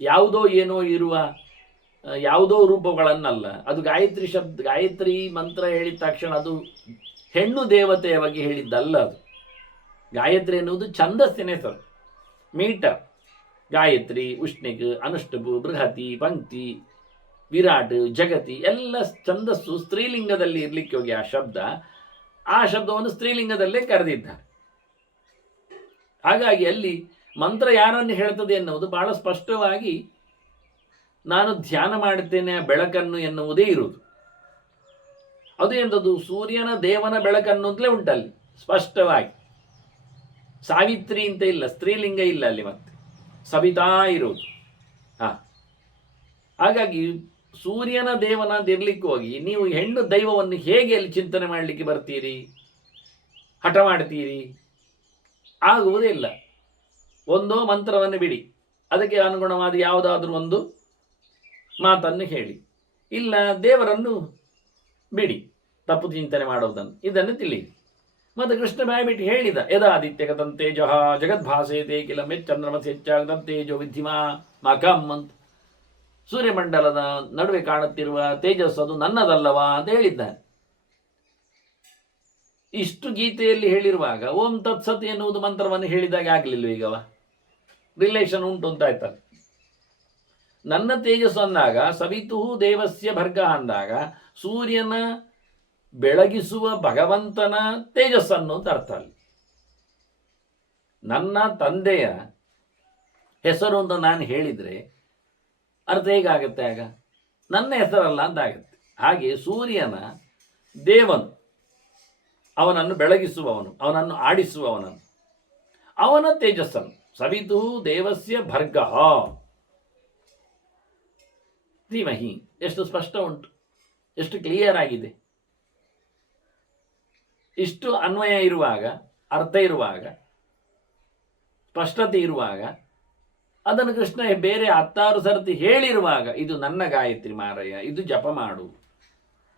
ಯಾವುದೋ ಏನೋ ಇರುವ ಯಾವುದೋ ರೂಪಗಳನ್ನಲ್ಲ. ಅದು ಗಾಯತ್ರಿ ಶಬ್ದ, ಗಾಯತ್ರಿ ಮಂತ್ರ ಹೇಳಿದ ತಕ್ಷಣ ಅದು ಹೆಣ್ಣು ದೇವತೆಯ ಬಗ್ಗೆ ಹೇಳಿದ್ದಲ್ಲ. ಅದು ಗಾಯತ್ರಿ ಎನ್ನುವುದು ಛಂದಸ್ಸಿನ ಹೆಸರು, ಮೀಟರ್. ಗಾಯತ್ರಿ, ಉಷ್ಣಿಕ್, ಅನುಷ್ಠುಪ್, ಬೃಹತಿ, ಪಂಕ್ತಿ, ವಿರಾಟ್, ಜಗತಿ ಎಲ್ಲ ಛಂದಸ್ಸು ಸ್ತ್ರೀಲಿಂಗದಲ್ಲಿ ಇರಲಿಕ್ಕೆ ಹೋಗಿ ಆ ಶಬ್ದವನ್ನು ಸ್ತ್ರೀಲಿಂಗದಲ್ಲೇ ಕರೆದಿದ್ದಾರೆ. ಹಾಗಾಗಿ ಅಲ್ಲಿ ಮಂತ್ರ ಯಾರನ್ನು ಹೇಳ್ತದೆ ಎನ್ನುವುದು ಬಹಳ ಸ್ಪಷ್ಟವಾಗಿ ನಾನು ಧ್ಯಾನ ಮಾಡುತ್ತೇನೆ ಬೆಳಕನ್ನು ಎನ್ನುವುದೇ ಇರುವುದು. ಅದು ಎಂಥದ್ದು? ಸೂರ್ಯನ ದೇವನ ಬೆಳಕನ್ನು ಅಂತಲೇ ಉಂಟಲ್ಲಿ ಸ್ಪಷ್ಟವಾಗಿ. ಸಾವಿತ್ರಿ ಅಂತ ಇಲ್ಲ, ಸ್ತ್ರೀಲಿಂಗ ಇಲ್ಲ ಅಲ್ಲಿ, ಮತ್ತೆ ಸವಿತಾ ಇರುವುದು. ಹಾಗಾಗಿ ಸೂರ್ಯನ ದೇವನ ಇರ್ಲಿಕ್ಕೆ ಹೋಗಿ ನೀವು ಹೆಣ್ಣು ದೈವವನ್ನು ಹೇಗೆ ಅಲ್ಲಿ ಚಿಂತನೆ ಮಾಡಲಿಕ್ಕೆ ಬರ್ತೀರಿ, ಹಠ ಮಾಡ್ತೀರಿ? ಆಗುವುದೇ ಇಲ್ಲ. ಒಂದೋ ಮಂತ್ರವನ್ನು ಬಿಡಿ, ಅದಕ್ಕೆ ಅನುಗುಣವಾದ ಯಾವುದಾದ್ರೂ ಒಂದು ಮಾತನ್ನು ಹೇಳಿ, ಇಲ್ಲ ದೇವರನ್ನು ಬಿಡಿ, ತಪ್ಪು ಚಿಂತನೆ ಮಾಡುವುದನ್ನು. ಇದನ್ನು ತಿಳಿಯಿರಿ. ಮತ್ತು ಕೃಷ್ಣ ಬಾಯ್ಬಿಟ್ಟು ಹೇಳಿದ ಯದಾದಿತ್ಯಗತಂ ತೇಜಃ ಜಗದ್ಭಾಸೇತೆ ಕಿಲ ಮೆಚ್ಚಂದ್ರಮಸ್ಯಚ್ಚಾಗತಂ ತೇಜೋ ವಿದ್ಧಿಮಾ ಮಕಂ ಅಂತ, ಸೂರ್ಯಮಂಡಲದ ನಡುವೆ ಕಾಣುತ್ತಿರುವ ತೇಜಸ್ಸು ಅದು ನನ್ನದಲ್ಲವಾ ಅಂತ ಹೇಳಿದ್ದಾನೆ. ಇಷ್ಟು ಗೀತೆಯಲ್ಲಿ ಹೇಳಿರುವಾಗ ಓಂ ತತ್ಸತ್ ಎನ್ನುವುದು ಮಂತ್ರವನ್ನು ಹೇಳಿದಾಗ ಆಗಲಿಲ್ಲ, ಈಗವ ರಿಲೇಷನ್ ಉಂಟು ಅಂತ ಆಯ್ತಲ್ಲ. ನನ್ನ ತೇಜಸ್ಸು ಅಂದಾಗ ಸವಿತು ದೇವಸ್ಯ ಭರ್ಗ ಅಂದಾಗ ಸೂರ್ಯನ ಬೆಳಗಿಸುವ ಭಗವಂತನ ತೇಜಸ್ಸನ್ನು ಅಂತ ಅರ್ಥ ಅಲ್ಲಿ. ನನ್ನ ತಂದೆಯ ಹೆಸರು ಅಂತ ನಾನು ಹೇಳಿದರೆ ಅರ್ಥ ಹೇಗಾಗತ್ತೆ? ಆಗ ನನ್ನ ಹೆಸರಲ್ಲ ಅಂತ ಆಗುತ್ತೆ. ಹಾಗೆ ಸೂರ್ಯನ ದೇವನು, ಅವನನ್ನು ಬೆಳಗಿಸುವವನು, ಅವನನ್ನು ಆಡಿಸುವವನನ್ನು, ಅವನ ತೇಜಸ್ಸನ್ನು ಸವಿತು ದೇವಸ್ಯ ಭರ್ಗ ಧೀಮಹಿ. ಎಷ್ಟು ಸ್ಪಷ್ಟ ಉಂಟು, ಎಷ್ಟು ಕ್ಲಿಯರ್ ಆಗಿದೆ. ಇಷ್ಟು ಅನ್ವಯ ಇರುವಾಗ, ಅರ್ಥ ಇರುವಾಗ, ಸ್ಪಷ್ಟತೆ ಇರುವಾಗ, ಅದನ್ನು ಕೃಷ್ಣ ಬೇರೆ 16 ಸರ್ತಿ ಹೇಳಿರುವಾಗ ಇದು ನನ್ನ ಗಾಯತ್ರಿ ಮಾರಯ್ಯ, ಇದು ಜಪ ಮಾಡು,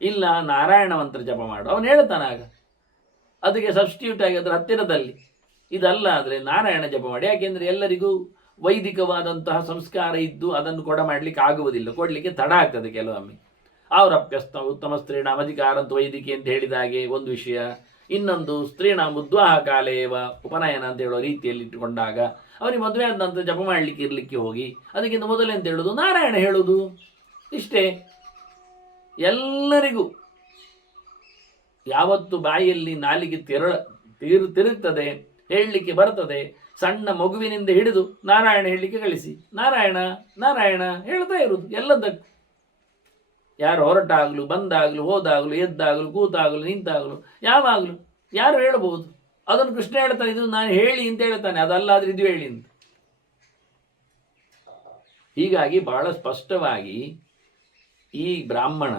ಇಲ್ಲ ನಾರಾಯಣ ಮಂತ್ರ ಜಪ ಮಾಡು ಅವನು ಹೇಳ್ತಾನೆ. ಆಗ ಅದಕ್ಕೆ ಸಬ್ಸ್ಟಿಟ್ಯೂಟ್ ಆಗಿ ಅದರ ಹತ್ತಿರದಲ್ಲಿ ಇದಲ್ಲ ಆದರೆ ನಾರಾಯಣ ಜಪ ಮಾಡಿ. ಯಾಕೆಂದರೆ ಎಲ್ಲರಿಗೂ ವೈದಿಕವಾದಂತಹ ಸಂಸ್ಕಾರ ಇದ್ದು ಅದನ್ನು ಮಾಡಲಿಕ್ಕೆ ಆಗುವುದಿಲ್ಲ, ಕೊಡಲಿಕ್ಕೆ ತಡ ಆಗ್ತದೆ ಕೆಲವೊಮ್ಮೆ. ಅವರಪ್ಯಸ್ತ ಉತ್ತಮ ಸ್ತ್ರೀಣಾಮ ಅಧಿಕಾರಂತ ವೈದಿಕೆ ಅಂತ ಹೇಳಿದ ಹಾಗೆ ಒಂದು ವಿಷಯ. ಇನ್ನೊಂದು ಸ್ತ್ರೀಣಾಮ ಉದ್ವಾಹ ಕಾಲೇವ ಉಪನಯನ ಅಂತ ಹೇಳೋ ರೀತಿಯಲ್ಲಿ ಇಟ್ಟುಕೊಂಡಾಗ ಅವನಿಗೆ ಮದುವೆ ಆದ ನಂತರ ಜಪ ಮಾಡಲಿಕ್ಕೆ ಇರಲಿಕ್ಕೆ ಹೋಗಿ ಅದಕ್ಕಿಂತ ಮೊದಲೇ ಅಂತ ಹೇಳೋದು ನಾರಾಯಣ ಹೇಳೋದು. ಇಷ್ಟೇ. ಎಲ್ಲರಿಗೂ ಯಾವತ್ತು ಬಾಯಿಯಲ್ಲಿ ನಾಲಿಗೆ ತಿರುಗ್ತದೆ, ಹೇಳಲಿಕ್ಕೆ ಬರ್ತದೆ, ಸಣ್ಣ ಮಗುವಿನಿಂದ ಹಿಡಿದು ನಾರಾಯಣ ಹೇಳಲಿಕ್ಕೆ ಕಳಿಸಿ ನಾರಾಯಣ ನಾರಾಯಣ ಹೇಳ್ತಾ ಇರುವುದು ಎಲ್ಲದಕ್ಕೂ. ಯಾರು ಹೊರಟಾಗಲು, ಬಂದಾಗಲು, ಹೋದಾಗಲು, ಎದ್ದಾಗಲು, ಕೂತಾಗಲು, ನಿಂತಾಗಲು, ಯಾವಾಗಲೂ ಯಾರು ಹೇಳಬಹುದು. ಅದನ್ನು ಕೃಷ್ಣ ಹೇಳ್ತಾನೆ, ಇದು ನಾನು ಹೇಳಿ ಅಂತ ಹೇಳ್ತಾನೆ, ಅದಲ್ಲಾದ್ರೆ ಇದು ಹೇಳಿ ಅಂತ. ಹೀಗಾಗಿ ಬಹಳ ಸ್ಪಷ್ಟವಾಗಿ ಈ ಬ್ರಾಹ್ಮಣ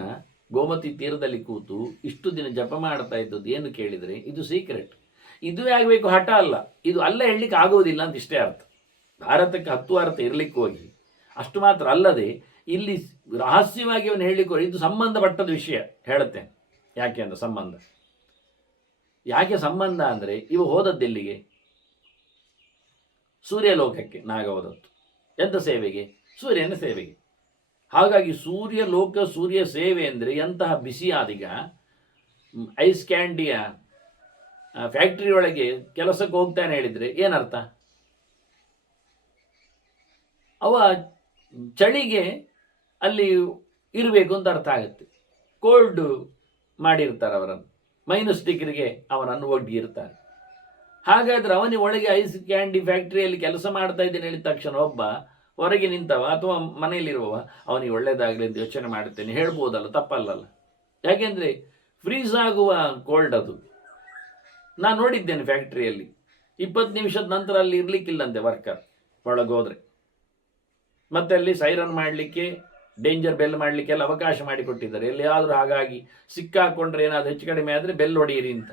ಗೋಮತಿ ತೀರದಲ್ಲಿ ಕೂತು ಇಷ್ಟು ದಿನ ಜಪ ಮಾಡ್ತಾ ಇದ್ದದ್ದು ಏನು ಕೇಳಿದರೆ ಇದು ಸೀಕ್ರೆಟ್. ಇದುವೇ ಆಗಬೇಕು, ಹಠ ಅಲ್ಲ. ಇದು ಅಲ್ಲ ಹೇಳಲಿಕ್ಕೆ ಆಗುವುದಿಲ್ಲ ಅಂತ ಇಷ್ಟೇ ಅರ್ಥ. ಭಾರತಕ್ಕೆ 10 ಅರ್ಥ ಇರಲಿಕ್ಕೆ ಹೋಗಿ ಅಷ್ಟು ಮಾತ್ರ ಅಲ್ಲದೆ ಇಲ್ಲಿ ರಹಸ್ಯವಾಗಿ ಅವನು ಹೇಳಲಿಕ್ಕೆ ಇದು ಸಂಬಂಧಪಟ್ಟದ ವಿಷಯ ಹೇಳುತ್ತೇನೆ. ಯಾಕೆ ಅಂತ ಸಂಬಂಧ, ಯಾಕೆ ಸಂಬಂಧ ಅಂದರೆ ಇವು ಹೋದದ್ದೆಲ್ಲಿಗೆ? ಸೂರ್ಯಲೋಕಕ್ಕೆ ನಾಗ ಹೋದದ್ದು. ಎಂಥ ಸೇವೆಗೆ? ಸೂರ್ಯನ ಸೇವೆಗೆ. ಹಾಗಾಗಿ ಸೂರ್ಯ ಲೋಕ, ಸೂರ್ಯ ಸೇವೆ ಅಂದರೆ ಎಂತಹ ಬಿಸಿಯಾದೀಗ ಐಸ್ ಕ್ಯಾಂಡಿಯ ಫ್ಯಾಕ್ಟ್ರಿ ಒಳಗೆ ಕೆಲಸಕ್ಕೆ ಹೋಗ್ತಾನೆ ಹೇಳಿದರೆ ಏನರ್ಥ? ಅವ ಚಳಿಗೆ ಅಲ್ಲಿ ಇರಬೇಕು ಅಂತ ಅರ್ಥ ಆಗುತ್ತೆ. ಕೋಲ್ಡ್ ಮಾಡಿರ್ತಾರೆ ಅವರನ್ನು, -ಡಿಗ್ರಿಗೆ ಅವನನ್ನು ಒಡ್ಡಿರ್ತಾರೆ. ಹಾಗಾದರೆ ಅವನಿಗೆ ಒಳಗೆ ಐಸ್ ಕ್ಯಾಂಡಿ ಫ್ಯಾಕ್ಟ್ರಿಯಲ್ಲಿ ಕೆಲಸ ಮಾಡ್ತಾ ಇದ್ದೇನೆ ಹೇಳಿದ ತಕ್ಷಣ ಒಬ್ಬ ಹೊರಗೆ ನಿಂತವ ಅಥವಾ ಮನೆಯಲ್ಲಿರುವವ ಅವನಿಗೆ ಒಳ್ಳೇದಾಗಲಿ ಅಂತ ಯೋಚನೆ ಮಾಡುತ್ತೇನೆ ಹೇಳ್ಬೋದಲ್ಲ, ತಪ್ಪಲ್ಲಲ್ಲ. ಯಾಕೆಂದರೆ ಫ್ರೀಸ್ ಆಗುವ ಕೋಲ್ಡ್ ಅದು. ನಾನು ನೋಡಿದ್ದೇನೆ ಫ್ಯಾಕ್ಟ್ರಿಯಲ್ಲಿ 20 ನಿಮಿಷದ ನಂತರ ಅಲ್ಲಿ ಇರಲಿಕ್ಕಿಲ್ಲಂತೆ ವರ್ಕರ್ ಒಳಗೋದ್ರೆ. ಮತ್ತೆ ಅಲ್ಲಿ ಸೈರನ್ ಮಾಡಲಿಕ್ಕೆ, ಡೇಂಜರ್ ಬೆಲ್ ಮಾಡಲಿಕ್ಕೆಲ್ಲ ಅವಕಾಶ ಮಾಡಿಕೊಟ್ಟಿದ್ದಾರೆ. ಎಲ್ಲಿಯಾದರೂ ಹಾಗಾಗಿ ಸಿಕ್ಕಾಕೊಂಡ್ರೆ ಏನಾದರೂ ಹೆಚ್ಚು ಕಡಿಮೆ ಆದರೆ ಬೆಲ್ ಹೊಡೆಯಿರಿ ಅಂತ.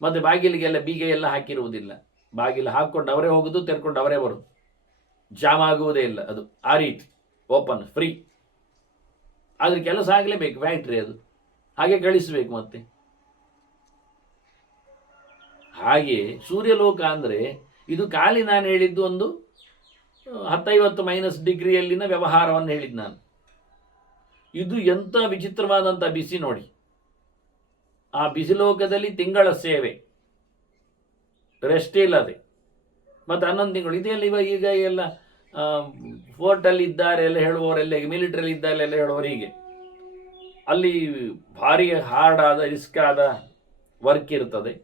ಮತ್ತು ಬಾಗಿಲಿಗೆಲ್ಲ ಬೀಗ ಎಲ್ಲ ಹಾಕಿರುವುದಿಲ್ಲ, ಬಾಗಿಲು ಹಾಕ್ಕೊಂಡು ಅವರೇ ಹೋಗೋದು, ತೆರ್ಕೊಂಡು ಅವರೇ ಬರೋದು, ಜಾಮ್ ಆಗುವುದೇ ಇಲ್ಲ. ಅದು ಆ ರೀತಿ ಓಪನ್ ಫ್ರೀ. ಆದರೆ ಕೆಲಸ ಆಗಲೇಬೇಕು, ಫ್ಯಾಕ್ಟ್ರಿ ಅದು ಹಾಗೆ ಕಳಿಸಬೇಕು. ಮತ್ತೆ ಹಾಗೆ ಸೂರ್ಯಲೋಕ ಅಂದರೆ ಇದು ಖಾಲಿ ನಾನು ಹೇಳಿದ್ದು ಒಂದು 10-50 ಡಿಗ್ರಿಯಲ್ಲಿನ ವ್ಯವಹಾರವನ್ನು ಹೇಳಿದ್ದು ನಾನು. ಇದು ಎಂಥ ವಿಚಿತ್ರವಾದಂಥ ಬಿಸಿ ನೋಡಿ. ಆ ಬಿಸಿಲೋಕದಲ್ಲಿ ತಿಂಗಳ ಸೇವೆ, ರೆಸ್ಟ್ ಇಲ್ಲದೆ, ಮತ್ತು 11 ತಿಂಗಳು ಇದೆಲ್ಲ. ಈಗ ಎಲ್ಲ ಫೋರ್ಟಲ್ಲಿ ಇದ್ದಾರೆ ಎಲ್ಲ ಹೇಳುವವರೆಲ್ಲ, ಮಿಲಿಟರಿಯಲ್ಲಿ ಇದ್ದಾರೆ ಎಲ್ಲ ಹೇಳುವವರು ಹೀಗೆ. ಅಲ್ಲಿ ಭಾರಿ ಹಾರ್ಡ್ ಆದ ರಿಸ್ಕ್ ಆದ ವರ್ಕ್ ಇರ್ತದೆ,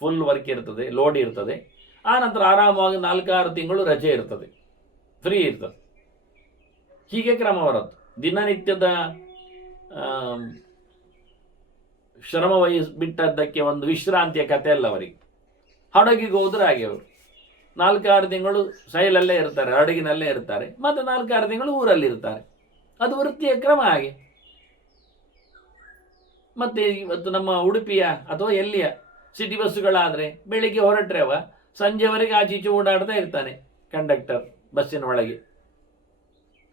ಫುಲ್ ವರ್ಕ್ ಇರ್ತದೆ, ಲೋಡ್ ಇರ್ತದೆ. ಆನಂತರ ಆರಾಮವಾಗಿ 4-6 ತಿಂಗಳು ರಜೆ ಇರ್ತದೆ, ಫ್ರೀ ಇರ್ತದೆ. ಹೀಗೆ ಕ್ರಮ ಬರುತ್ತೆ. ದಿನನಿತ್ಯದ ಶ್ರಮ ಬಿಟ್ಟದ್ದಕ್ಕೆ ಒಂದು ವಿಶ್ರಾಂತಿಯ ಕಥೆ ಅಲ್ಲ ಅವರಿಗೆ. ಹಡಗಿಗೆ ಹೋದ್ರೆ ಹಾಗೆ ಅವರು 4-6 ತಿಂಗಳು ಸೈಲಲ್ಲೇ ಇರ್ತಾರೆ, ಹಡಗಿನಲ್ಲೇ ಇರ್ತಾರೆ, ಮತ್ತು 4-6 ತಿಂಗಳು ಊರಲ್ಲಿ ಇರ್ತಾರೆ. ಅದು ವೃತ್ತಿಯ ಕ್ರಮ ಹಾಗೆ. ಮತ್ತು ಇವತ್ತು ನಮ್ಮ ಉಡುಪಿಯ ಅಥವಾ ಎಲ್ಲಿಯ ಸಿಟಿ ಬಸ್ಸುಗಳಾದರೆ ಬೆಳಿಗ್ಗೆ ಹೊರಟ್ರೆ ಅವ ಸಂಜೆವರೆಗೆ ಆಚೀಚೆ ಓಡಾಡ್ತಾ ಇರ್ತಾನೆ ಕಂಡಕ್ಟರ್ ಬಸ್ಸಿನ ಒಳಗೆ.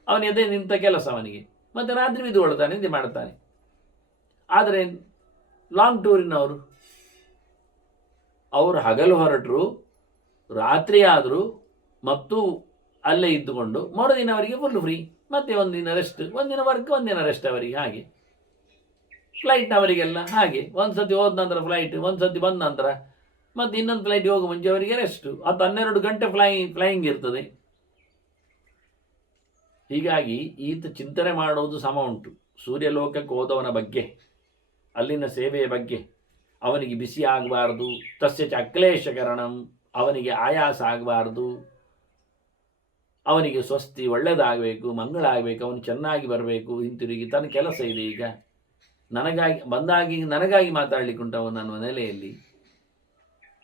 ಅವನದೇ ನಿಂತ ಕೆಲಸ ಅವನಿಗೆ. ಮತ್ತು ರಾತ್ರಿ ಬಿದ್ದುಕೊಳ್ತಾನೆ, ನಿದ್ದೆ ಮಾಡ್ತಾನೆ. ಆದರೆ ಲಾಂಗ್ ಟೂರಿನವರು ಅವರು ಹಗಲು ಹೊರಟರು, ರಾತ್ರಿ ಆದರೂ ಮತ್ತು ಅಲ್ಲೇ ಇದ್ದುಕೊಂಡು ಮರುದಿನ ಅವರಿಗೆ ಫುಲ್ ಫ್ರೀ, ಮತ್ತೆ ಒಂದಿನ ರೆಸ್ಟ್, ಒಂದಿನ ವರ್ಕ್ ಒಂದಿನ ರೆಸ್ಟ್ ಅವರಿಗೆ. ಹಾಗೆ ಫ್ಲೈಟ್ನವರಿಗೆಲ್ಲ ಹಾಗೆ, ಒಂದು ಸತಿ ಹೋದ ನಂತರ ಫ್ಲೈಟ್, ಒಂದು ಸತಿ ಬಂದ ನಂತರ ಮತ್ತು ಇನ್ನೊಂದು ಫ್ಲೈಟ್ ಹೋಗೋ ಮುಂಚೆ ಅವರಿಗೆ ರೆಸ್ಟು. ಅದು 12 ಗಂಟೆ ಫ್ಲೈಯಿಂಗ್ ಇರ್ತದೆ. ಹೀಗಾಗಿ ಈತ ಚಿಂತನೆ ಮಾಡೋದು ಸಮ ಉಂಟು. ಸೂರ್ಯಲೋಕಕ್ಕೆ ಹೋದವನ ಬಗ್ಗೆ, ಅಲ್ಲಿನ ಸೇವೆಯ ಬಗ್ಗೆ. ಅವನಿಗೆ ಬಿಸಿ ಆಗಬಾರ್ದು, ತಸ್ಯ ಚ ಅಕ್ಲೇಶಕರಣಂ, ಅವನಿಗೆ ಆಯಾಸ ಆಗಬಾರ್ದು, ಅವನಿಗೆ ಸ್ವಸ್ತಿ ಒಳ್ಳೆಯದಾಗಬೇಕು, ಮಂಗಳ ಆಗಬೇಕು, ಅವನು ಚೆನ್ನಾಗಿ ಬರಬೇಕು, ಹಿಂತಿರುಗಿ ತನ್ನ ಕೆಲಸ ಇದೆ. ಈಗ ನನಗಾಗಿ ಮಾತಾಡಲಿಕ್ಕೆ ಉಂಟು ಅವನು ನನ್ನ ನೆಲೆಯಲ್ಲಿ.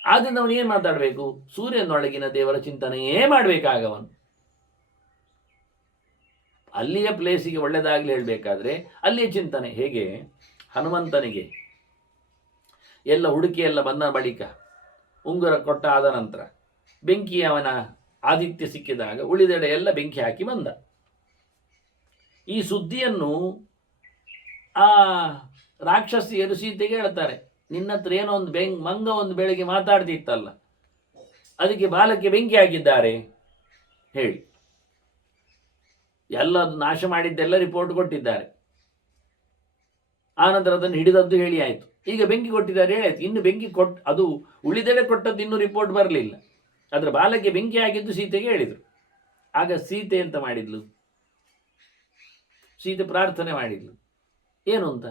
ಆದ್ದರಿಂದ ಅವನು ಏನು ಮಾತಾಡಬೇಕು? ಸೂರ್ಯನೊಳಗಿನ ದೇವರ ಚಿಂತನೆಯೇ ಮಾಡಬೇಕಾಗವನು. ಅಲ್ಲಿಯ ಪ್ಲೇಸಿಗೆ ಒಳ್ಳೆಯದಾಗಲಿ ಹೇಳಬೇಕಾದ್ರೆ ಅಲ್ಲಿಯ ಚಿಂತನೆ. ಹೇಗೆ ಹನುಮಂತನಿಗೆ ಎಲ್ಲ ಹುಡುಕಿ ಎಲ್ಲ ಬಂದ ಬಳಿಕ ಉಂಗುರ ಕೊಟ್ಟ ಆದ ನಂತರ ಬೆಂಕಿ ಅವನ ಆದಿತ್ಯ ಸಿಕ್ಕಿದಾಗ ಉಳಿದೆಡೆ ಎಲ್ಲ ಬೆಂಕಿ ಹಾಕಿ ಬಂದ. ಈ ಸುದ್ದಿಯನ್ನು ಆ ರಾಕ್ಷಸಿಯರು ಸೀತೆಗೆ ಹೇಳ್ತಾರೆ, ನಿನ್ನ ಹತ್ರ ಏನೋ ಒಂದು ಮಂಗ ಒಂದು ಬೆಳಿಗ್ಗೆ ಮಾತಾಡ್ತಿತ್ತಲ್ಲ, ಅದಕ್ಕೆ ಬಾಲಕ್ಕೆ ಬೆಂಕಿ ಹಾಕಿದ್ದಾರೆ ಹೇಳಿ. ಎಲ್ಲ ಅದು ನಾಶ ಮಾಡಿದ್ದೆಲ್ಲ ರಿಪೋರ್ಟ್ ಕೊಟ್ಟಿದ್ದಾರೆ. ಆನಂತರ ಅದನ್ನು ಹಿಡಿದದ್ದು ಹೇಳಿ ಆಯಿತು. ಈಗ ಬೆಂಕಿ ಕೊಟ್ಟಿದ್ದಾರೆ ಹೇಳಾಯ್ತು. ಇನ್ನು ಬೆಂಕಿ ಅದು ಉಳಿದೆಡೆ ಕೊಟ್ಟದ್ದು ಇನ್ನೂ ರಿಪೋರ್ಟ್ ಬರಲಿಲ್ಲ. ಅದರ ಬಾಲಕ್ಕೆ ಬೆಂಕಿ ಆಗಿದ್ದು ಸೀತೆಗೆ ಹೇಳಿದರು. ಆಗ ಸೀತೆ ಅಂತ ಮಾಡಿದ್ಲು, ಸೀತೆ ಪ್ರಾರ್ಥನೆ ಮಾಡಿದ್ಲು. ಏನು ಅಂತ?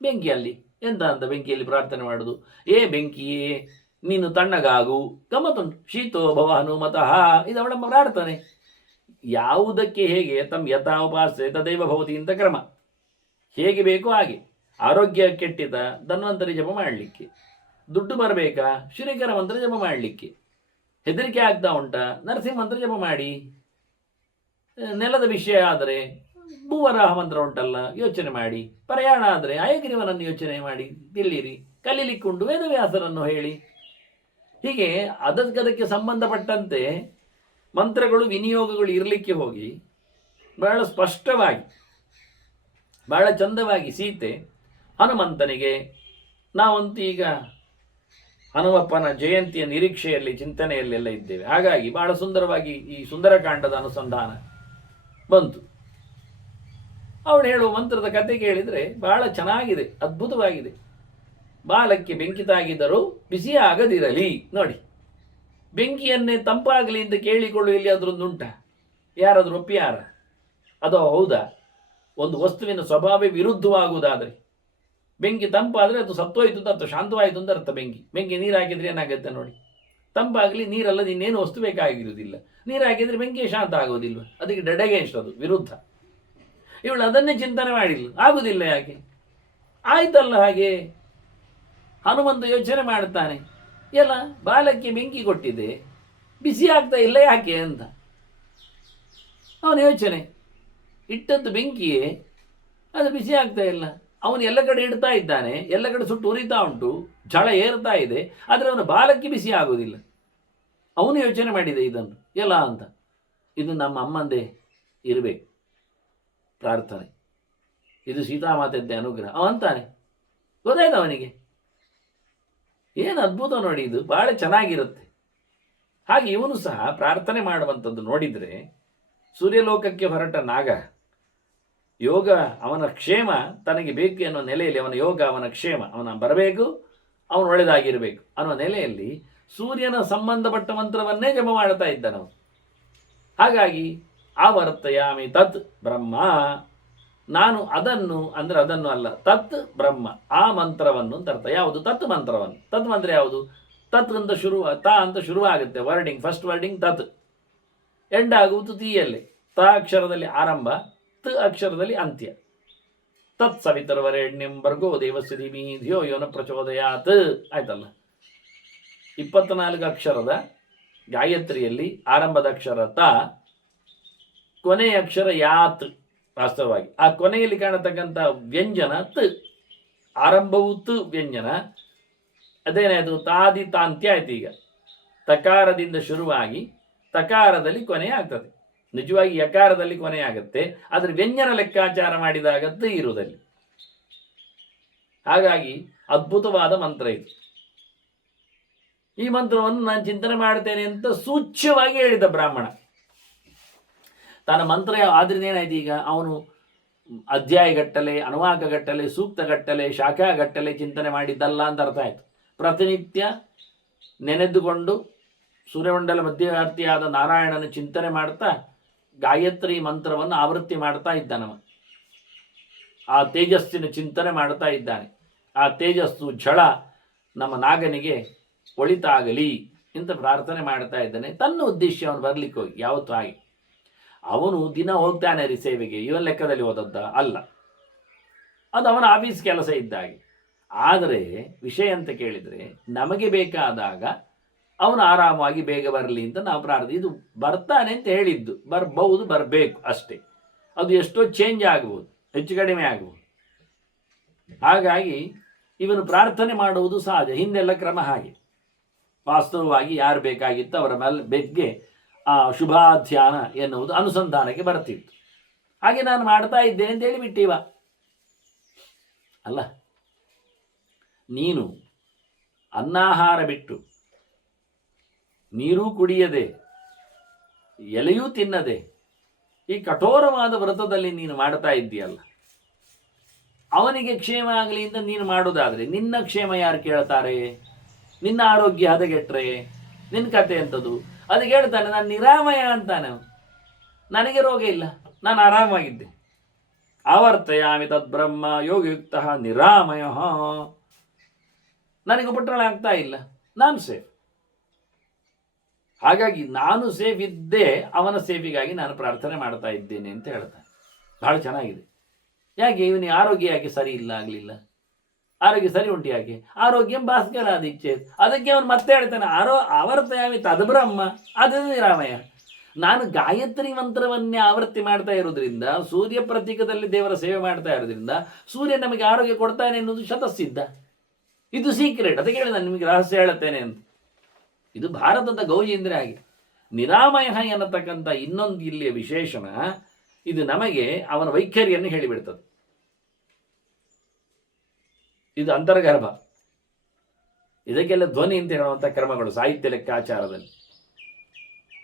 ಬೆಂಕಿಯಲ್ಲಿ ಎಂತ ಅಂತ ಬೆಂಕಿಯಲ್ಲಿ ಪ್ರಾರ್ಥನೆ ಮಾಡೋದು? ಏ ಬೆಂಕಿಯೇ ನೀನು ತಣ್ಣಗಾಗು, ಗಮ್ಮತ್ತುಂಟು. ಶೀತೋ ಭವ ಹನುಮತಃ, ಇದು ಅವಳ ಪ್ರಾರ್ಥನೆ. ಯಾವುದಕ್ಕೆ ಹೇಗೆ ತಮ್ಮ ಯಥಾ ಉಪಾಸೆ ತದೈವ ಭವತಿ ಅಂತ ಕ್ರಮ. ಹೇಗೆ ಬೇಕೋ ಹಾಗೆ. ಆರೋಗ್ಯ ಕೆಟ್ಟಿತ ಧನ್ವಂತರಿ ಜಪ ಮಾಡಲಿಕ್ಕೆ, ದುಡ್ಡು ಬರಬೇಕಾ ಶ್ರೀಕರ ಮಂತ್ರ ಜಪ ಮಾಡಲಿಕ್ಕೆ, ಹೆದರಿಕೆ ಆಗ್ತಾ ಉಂಟಾ ನರಸಿಂಹ ಮಂತ್ರ ಜಪ ಮಾಡಿ, ನೆಲದ ವಿಷಯ ಆದರೆ ಭೂವರಾಹ ಮಂತ್ರ ಉಂಟಲ್ಲ ಯೋಚನೆ ಮಾಡಿ, ಪ್ರಯಾಣ ಆದರೆ ಅಯಗ್ರೀವನನ್ನು ಯೋಚನೆ ಮಾಡಿ ತಿಳಿಯಿರಿ, ಕಲೀಲಿಕ್ಕುಂಟು ವೇದವ್ಯಾಸರನ್ನು ಹೇಳಿ. ಹೀಗೆ ಅದಕ್ಕೆ ಸಂಬಂಧಪಟ್ಟಂತೆ ಮಂತ್ರಗಳು ವಿನಿಯೋಗಗಳು ಇರಲಿಕ್ಕೆ ಹೋಗಿ ಬಹಳ ಸ್ಪಷ್ಟವಾಗಿ ಬಹಳ ಚಂದವಾಗಿ ಸೀತೆ ಹನುಮಂತನಿಗೆ, ನಾವಂತೂ ಈಗ ಹನುಮಪ್ಪನ ಜಯಂತಿಯ ನಿರೀಕ್ಷೆಯಲ್ಲಿ ಚಿಂತನೆಯಲ್ಲೆಲ್ಲ ಇದ್ದೇವೆ. ಹಾಗಾಗಿ ಬಹಳ ಸುಂದರವಾಗಿ ಈ ಸುಂದರಕಾಂಡದ ಅನುಸಂಧಾನ ಬಂತು. ಅವಳು ಹೇಳುವ ಮಂತ್ರದ ಕತೆ ಕೇಳಿದರೆ ಬಹಳ ಚೆನ್ನಾಗಿದೆ, ಅದ್ಭುತವಾಗಿದೆ. ಬಾಲಕ್ಕೆ ಬೆಂಕಿ ತಾಗಿದರೂ ಬಿಸಿ ಆಗದಿರಲಿ. ನೋಡಿ, ಬೆಂಕಿಯನ್ನೇ ತಂಪಾಗಲಿ ಅಂತ ಕೇಳಿಕೊಳ್ಳು ಇಲ್ಲಿ ಅದರೊಂದು ಉಂಟ? ಯಾರಾದರೂ ಒಪ್ಪಿಯಾರ? ಅದು ಹೌದಾ? ಒಂದು ವಸ್ತುವಿನ ಸ್ವಭಾವ ವಿರುದ್ಧವಾಗುವುದಾದರೆ ಬೆಂಕಿ ತಂಪಾದರೆ ಅದು ಸತ್ತೋಯ್ತು ಅಂತ ಅರ್ಥ, ಶಾಂತವಾಯಿತು ಅಂತ ಅರ್ಥ. ಬೆಂಕಿ ನೀರು ಹಾಕಿದರೆ ಏನಾಗುತ್ತೆ ನೋಡಿ, ತಂಪಾಗಲಿ, ನೀರಲ್ಲ ಇನ್ನೇನು ವಸ್ತು ಬೇಕಾಗಿರುವುದಿಲ್ಲ. ನೀರು ಹಾಕಿದರೆ ಬೆಂಕಿ ಶಾಂತ ಆಗೋದಿಲ್ವ? ಅದಕ್ಕೆ ಡೆಡೆಗೆ ಅದು ವಿರುದ್ಧ. ಇವಳು ಅದನ್ನೇ ಚಿಂತನೆ ಮಾಡಿಲ್ಲ. ಆಗುವುದಿಲ್ಲ ಯಾಕೆ? ಆಯ್ತಲ್ಲ ಹಾಗೆ. ಹನುಮಂತ ಯೋಚನೆ ಮಾಡುತ್ತಾನೆ, ಎಲ್ಲ ಬಾಲಕ್ಕೆ ಬೆಂಕಿ ಕೊಟ್ಟಿದೆ, ಬಿಸಿ ಆಗ್ತಾ ಇಲ್ಲ ಯಾಕೆ ಅಂತ ಅವನ ಯೋಚನೆ. ಇಟ್ಟದ್ದು ಬೆಂಕಿಯೇ, ಅದು ಬಿಸಿ ಆಗ್ತಾ ಇಲ್ಲ. ಅವನು ಎಲ್ಲ ಕಡೆ ಇಡ್ತಾ ಇದ್ದಾನೆ, ಎಲ್ಲ ಕಡೆ ಸುಟ್ಟು ಉರಿತಾ ಉಂಟು, ಝಳ ಏರ್ತಾ ಇದೆ, ಆದರೆ ಅವನ ಬಾಲಕ್ಕೆ ಬಿಸಿ ಆಗೋದಿಲ್ಲ. ಅವನು ಯೋಚನೆ ಮಾಡಿದೆ ಇದನ್ನು ಎಲ್ಲ ಅಂತ. ಇದು ನಮ್ಮ ಅಮ್ಮಂದೇ ಇರಬೇಕು ಪ್ರಾರ್ಥನೆ, ಇದು ಸೀತಾಮಾತೆದ್ದೇ ಅನುಗ್ರಹ ಅವಂತಾನೆ. ಗೊತ್ತಾಯ್ತು ಅವನಿಗೆ. ಏನು ಅದ್ಭುತ ನೋಡಿ, ಇದು ಬಹಳ ಚೆನ್ನಾಗಿರುತ್ತೆ. ಹಾಗೆ ಇವನು ಸಹ ಪ್ರಾರ್ಥನೆ ಮಾಡುವಂಥದ್ದು ನೋಡಿದರೆ, ಸೂರ್ಯಲೋಕಕ್ಕೆ ಹೊರಟ ನಾಗ ಯೋಗ ಅವನ ಕ್ಷೇಮ ತನಗೆ ಬೇಕು ಅನ್ನೋ ನೆಲೆಯಲ್ಲಿ, ಅವನ ಯೋಗ ಅವನ ಕ್ಷೇಮ, ಅವನ ಬರಬೇಕು, ಅವನು ಒಳ್ಳೆಯದಾಗಿರಬೇಕು ಅನ್ನೋ ನೆಲೆಯಲ್ಲಿ ಸೂರ್ಯನ ಸಂಬಂಧಪಟ್ಟ ಮಂತ್ರವನ್ನೇ ಜಪ ಮಾಡ್ತಾ ಇದ್ದಾನವನು. ಹಾಗಾಗಿ ಆವರ್ತಯಾಮಿ ತತ್ ಬ್ರಹ್ಮ, ನಾನು ಅದನ್ನು ಅಂದರೆ ಅದನ್ನು ಅಲ್ಲ, ತತ್ ಬ್ರಹ್ಮ, ಆ ಮಂತ್ರವನ್ನು ಅಂತ ಅರ್ಥ. ಯಾವುದು? ತತ್ ಮಂತ್ರವನ್ನು. ತತ್ ಮಂತ್ರ ಯಾವುದು? ತತ್ ಅಂತ ಅಂತ ಶುರುವಾಗುತ್ತೆ ವರ್ಡಿಂಗ್, ಫಸ್ಟ್ ವರ್ಡಿಂಗ್ ತತ್, ಎಂಡ್ ಆಗುವುದು ತೀಯಲ್ಲೇ. ತ ಅಕ್ಷರದಲ್ಲಿ ಆರಂಭ, ತ ಅಕ್ಷರದಲ್ಲಿ ಅಂತ್ಯ. ತತ್ ಸವಿತರ್ವರೆಣ್ಯಂ ಭರ್ಗೋ ದೇವಸ್ಯ ಧೀಮಹಿ ಧಿಯೋ ಯೋ ನ ಪ್ರಚೋದಯಾತ್. ಆಯ್ತಲ್ಲ, 24 ಅಕ್ಷರದ ಗಾಯತ್ರಿಯಲ್ಲಿ ಆರಂಭದ ಅಕ್ಷರ ತ, ಕೊನೆಯ ಅಕ್ಷರ ಯಾತ್. ವಾಸ್ತವವಾಗಿ ಆ ಕೊನೆಯಲ್ಲಿ ಕಾಣತಕ್ಕಂಥ ವ್ಯಂಜನ ತ್, ಆರಂಭವು ತ್ ವ್ಯಂಜನ. ಅದೇನಾಯಿತು? ತಾದಿ ತಾಂತ್ಯ ಆಯ್ತು. ಈಗ ತಕಾರದಿಂದ ಶುರುವಾಗಿ ತಕಾರದಲ್ಲಿ ಕೊನೆ ಆಗ್ತದೆ. ನಿಜವಾಗಿ ಯಕಾರದಲ್ಲಿ ಕೊನೆ ಆಗುತ್ತೆ, ಆದರೆ ವ್ಯಂಜನ ಲೆಕ್ಕಾಚಾರ ಮಾಡಿದಾಗ ತ್ ಇರುವುದಲ್ಲಿ. ಹಾಗಾಗಿ ಅದ್ಭುತವಾದ ಮಂತ್ರ ಇದು. ಈ ಮಂತ್ರವನ್ನು ನಾನು ಚಿಂತನೆ ಮಾಡ್ತೇನೆ ಅಂತ ಸೂಚ್ಯವಾಗಿ ಹೇಳಿದ ಬ್ರಾಹ್ಮಣ. ತನ್ನ ಮಂತ್ರ ಆದ್ರಿಂದ ಏನಾಯ್ತು, ಈಗ ಅವನು ಅಧ್ಯಾಯಗಟ್ಟಲೆ, ಅನುವಾಕಗಟ್ಟಲೆ, ಸೂಕ್ತಗಟ್ಟಲೆ, ಶಾಖಾಗಟ್ಟಲೆ ಚಿಂತನೆ ಮಾಡಿದ್ದಲ್ಲ ಅಂತ ಅರ್ಥ ಆಯಿತು. ಪ್ರತಿನಿತ್ಯ ನೆನೆದುಕೊಂಡು ಸೂರ್ಯಮಂಡಲ ಮಧ್ಯವರ್ತಿಯಾದ ನಾರಾಯಣನ ಚಿಂತನೆ ಮಾಡ್ತಾ ಗಾಯತ್ರಿ ಮಂತ್ರವನ್ನು ಆವೃತ್ತಿ ಮಾಡ್ತಾ ಇದ್ದಾನವ. ಆ ತೇಜಸ್ಸಿನ ಚಿಂತನೆ ಮಾಡ್ತಾ ಇದ್ದಾನೆ. ಆ ತೇಜಸ್ಸು ಝಳ ನಮ್ಮ ನಾಗನಿಗೆ ಒಳಿತಾಗಲಿ ಅಂತ ಪ್ರಾರ್ಥನೆ ಮಾಡ್ತಾ ಇದ್ದಾನೆ. ತನ್ನ ಉದ್ದೇಶ ಅವನು ಬರ್ಲಿಕ್ಕೆ ಹೋಗಿ ಯಾವತ್ತೂ ಹಾಗೆ ಅವನು ದಿನ ಹೋಗ್ತಾನೆ ರೀ ಸೇವೆಗೆ, ಇವನ್ ಲೆಕ್ಕದಲ್ಲಿ ಹೋದದ್ದ ಅಲ್ಲ, ಅದು ಅವನ ಆಫೀಸ್ ಕೆಲಸ ಇದ್ದಾಗೆ. ಆದರೆ ವಿಷಯ ಅಂತ ಕೇಳಿದರೆ ನಮಗೆ ಬೇಕಾದಾಗ ಅವನು ಆರಾಮವಾಗಿ ಬೇಗ ಬರಲಿ ಅಂತ ನಾವು ಪ್ರಾರ್ಥನೆ. ಇದು ಬರ್ತಾನೆ ಅಂತ ಹೇಳಿದ್ದು, ಬರ್ಬಹುದು, ಬರಬೇಕು ಅಷ್ಟೇ. ಅದು ಎಷ್ಟೋ ಚೇಂಜ್ ಆಗ್ಬೋದು, ಹೆಚ್ಚು ಕಡಿಮೆ ಆಗ್ಬೋದು. ಹಾಗಾಗಿ ಇವನು ಪ್ರಾರ್ಥನೆ ಮಾಡುವುದು ಸಹಜ. ಹಿಂದೆಲ್ಲ ಕ್ರಮ ಹಾಗೆ. ವಾಸ್ತವವಾಗಿ ಯಾರು ಬೇಕಾಗಿತ್ತು ಅವರ ಮೇಲೆ ಬೆಗ್ಗೆ ಆ ಶುಭಾಧ್ಯಾನ ಎನ್ನುವುದು ಅನುಸಂಧಾನಕ್ಕೆ ಬರ್ತಿತ್ತು. ಹಾಗೆ ನಾನು ಮಾಡ್ತಾ ಇದ್ದೇನೆ ಅಂತ ಹೇಳಿಬಿಟ್ಟಿವ ಅಲ್ಲ. ನೀನು ಅನ್ನಾಹಾರ ಬಿಟ್ಟು ನೀರೂ ಕುಡಿಯದೆ ಎಲೆಯೂ ತಿನ್ನದೆ ಈ ಕಠೋರವಾದ ವ್ರತದಲ್ಲಿ ನೀನು ಮಾಡ್ತಾ ಇದ್ದೀಯಲ್ಲ, ಅವನಿಗೆ ಕ್ಷೇಮ ಆಗಲಿ ಅಂತ ನೀನು ಮಾಡೋದಾದರೆ ನಿನ್ನ ಕ್ಷೇಮ ಯಾರು ಕೇಳ್ತಾರೆ? ನಿನ್ನ ಆರೋಗ್ಯ ಹದಗೆಟ್ರೆ ನಿನ್ನ ಕತೆ ಎಂಥದ್ದು? ಅದಕ್ಕೆ ಹೇಳ್ತಾನೆ, ನಾನು ನಿರಾಮಯ ಅಂತಾನೆ. ನನಗೆ ರೋಗ ಇಲ್ಲ, ನಾನು ಆರಾಮಾಗಿದ್ದೆ. ಆವರ್ತಯಾಮಿ ತದ್ಬ್ರಹ್ಮ ಯೋಗಯುಕ್ತ ನಿರಾಮಯ. ನನಗೆ ಉಪಟಳ ಆಗ್ತಾ ಇಲ್ಲ, ನಾನು ಸೇಫ್. ಹಾಗಾಗಿ ನಾನು ಸೇಫ್ ಇದ್ದೇ ಅವನ ಸೇಫಿಗಾಗಿ ನಾನು ಪ್ರಾರ್ಥನೆ ಮಾಡ್ತಾ ಇದ್ದೇನೆ ಅಂತ ಹೇಳ್ತಾನೆ. ಬಹಳ ಚೆನ್ನಾಗಿದೆ. ಯಾಕೆ ಇವನಿಗೆ ಆರೋಗ್ಯ ಯಾಕೆ ಸರಿ ಇಲ್ಲ, ಆಗಲಿಲ್ಲ? ಆರೋಗ್ಯ ಸರಿ ಉಂಟು ಯಾಕೆ? ಆರೋಗ್ಯ ಭಾಸ್ಕರ ಅದಿಚ್ಛೆ. ಅದಕ್ಕೆ ಅವನು ಮತ್ತೆ ಹೇಳ್ತಾನೆ, ಆವರ್ತಯಾಮಿ ತದ್ಬ್ರಹ್ಮ ಅದು ನಿರಾಮಯ. ನಾನು ಗಾಯತ್ರಿ ಮಂತ್ರವನ್ನೇ ಆವೃತ್ತಿ ಮಾಡ್ತಾ ಇರೋದ್ರಿಂದ, ಸೂರ್ಯ ಪ್ರತೀಕದಲ್ಲಿ ದೇವರ ಸೇವೆ ಮಾಡ್ತಾ ಇರೋದ್ರಿಂದ ಸೂರ್ಯ ನಮಗೆ ಆರೋಗ್ಯ ಕೊಡ್ತಾನೆ ಎನ್ನುವುದು ಶತಸಿದ್ಧ. ಇದು ಸೀಕ್ರೆಟ್. ಅದಕ್ಕೆ ಹೇಳಿ ನಾನು ನಿಮಗೆ ರಹಸ್ಯ ಹೇಳುತ್ತೇನೆ ಅಂತ. ಇದು ಭಾರತದ ಗೌಜೇಂದ್ರ ಆಗಿ ನಿರಾಮಯ ಎನ್ನತಕ್ಕಂಥ ಇನ್ನೊಂದು ಇಲ್ಲಿಯ ವಿಶೇಷಣ. ಇದು ನಮಗೆ ಅವನ ವೈಖರಿಯನ್ನು ಹೇಳಿಬಿಡ್ತದೆ. ಇದು ಅಂತರ್ಗರ್ಭ. ಇದಕ್ಕೆಲ್ಲ ಧ್ವನಿ ಅಂತ ಹೇಳುವಂಥ ಕ್ರಮಗಳು ಸಾಹಿತ್ಯ ಲೆಕ್ಕಾಚಾರದಲ್ಲಿ.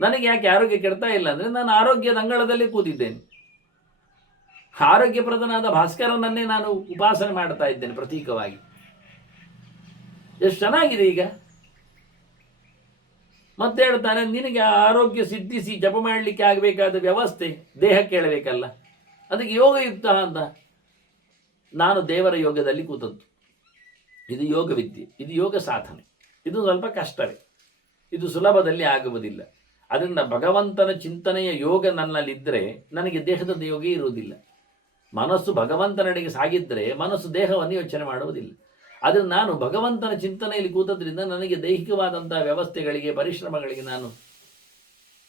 ನನಗೆ ಯಾಕೆ ಆರೋಗ್ಯ ಕೆಡ್ತಾ ಇಲ್ಲ ಅಂದರೆ ನಾನು ಆರೋಗ್ಯದ ಅಂಗಳದಲ್ಲಿ ಕೂತಿದ್ದೇನೆ. ಆರೋಗ್ಯಪ್ರದನಾದ ಭಾಸ್ಕರನನ್ನೇ ನಾನು ಉಪಾಸನೆ ಮಾಡ್ತಾ ಇದ್ದೇನೆ ಪ್ರತೀಕವಾಗಿ. ಎಷ್ಟು ಚೆನ್ನಾಗಿದೆ. ಈಗ ಮತ್ತೆ ಹೇಳ್ತಾನೆ, ನಿನಗೆ ಆರೋಗ್ಯ ಸಿದ್ಧಿಸಿ ಜಪ ಮಾಡಲಿಕ್ಕೆ ಆಗಬೇಕಾದ ವ್ಯವಸ್ಥೆ ದೇಹಕ್ಕೆ ಹೇಳಬೇಕಲ್ಲ, ಅದಕ್ಕೆ ಯೋಗಯುಕ್ತ ಅಂತ. ನಾನು ದೇವರ ಯೋಗದಲ್ಲಿ ಕೂತದ್ದು. ಇದು ಯೋಗ ವಿದ್ಯೆ, ಇದು ಯೋಗ ಸಾಧನೆ. ಇದು ಸ್ವಲ್ಪ ಕಷ್ಟವೇ, ಇದು ಸುಲಭದಲ್ಲಿ ಆಗುವುದಿಲ್ಲ. ಅದರಿಂದ ಭಗವಂತನ ಚಿಂತನೆಯ ಯೋಗ ನನ್ನಲ್ಲಿದ್ದರೆ ನನಗೆ ದೇಹದ ಯೋಗ ಇರುವುದಿಲ್ಲ. ಮನಸ್ಸು ಭಗವಂತನಡೆಗೆ ಸಾಗಿದ್ದರೆ ಮನಸ್ಸು ದೇಹವನ್ನು ಯೋಚನೆ ಮಾಡುವುದಿಲ್ಲ. ಅದನ್ನು ನಾನು ಭಗವಂತನ ಚಿಂತನೆಯಲ್ಲಿ ಕೂತದ್ರಿಂದ ನನಗೆ ದೈಹಿಕವಾದಂಥ ವ್ಯವಸ್ಥೆಗಳಿಗೆ, ಪರಿಶ್ರಮಗಳಿಗೆ ನಾನು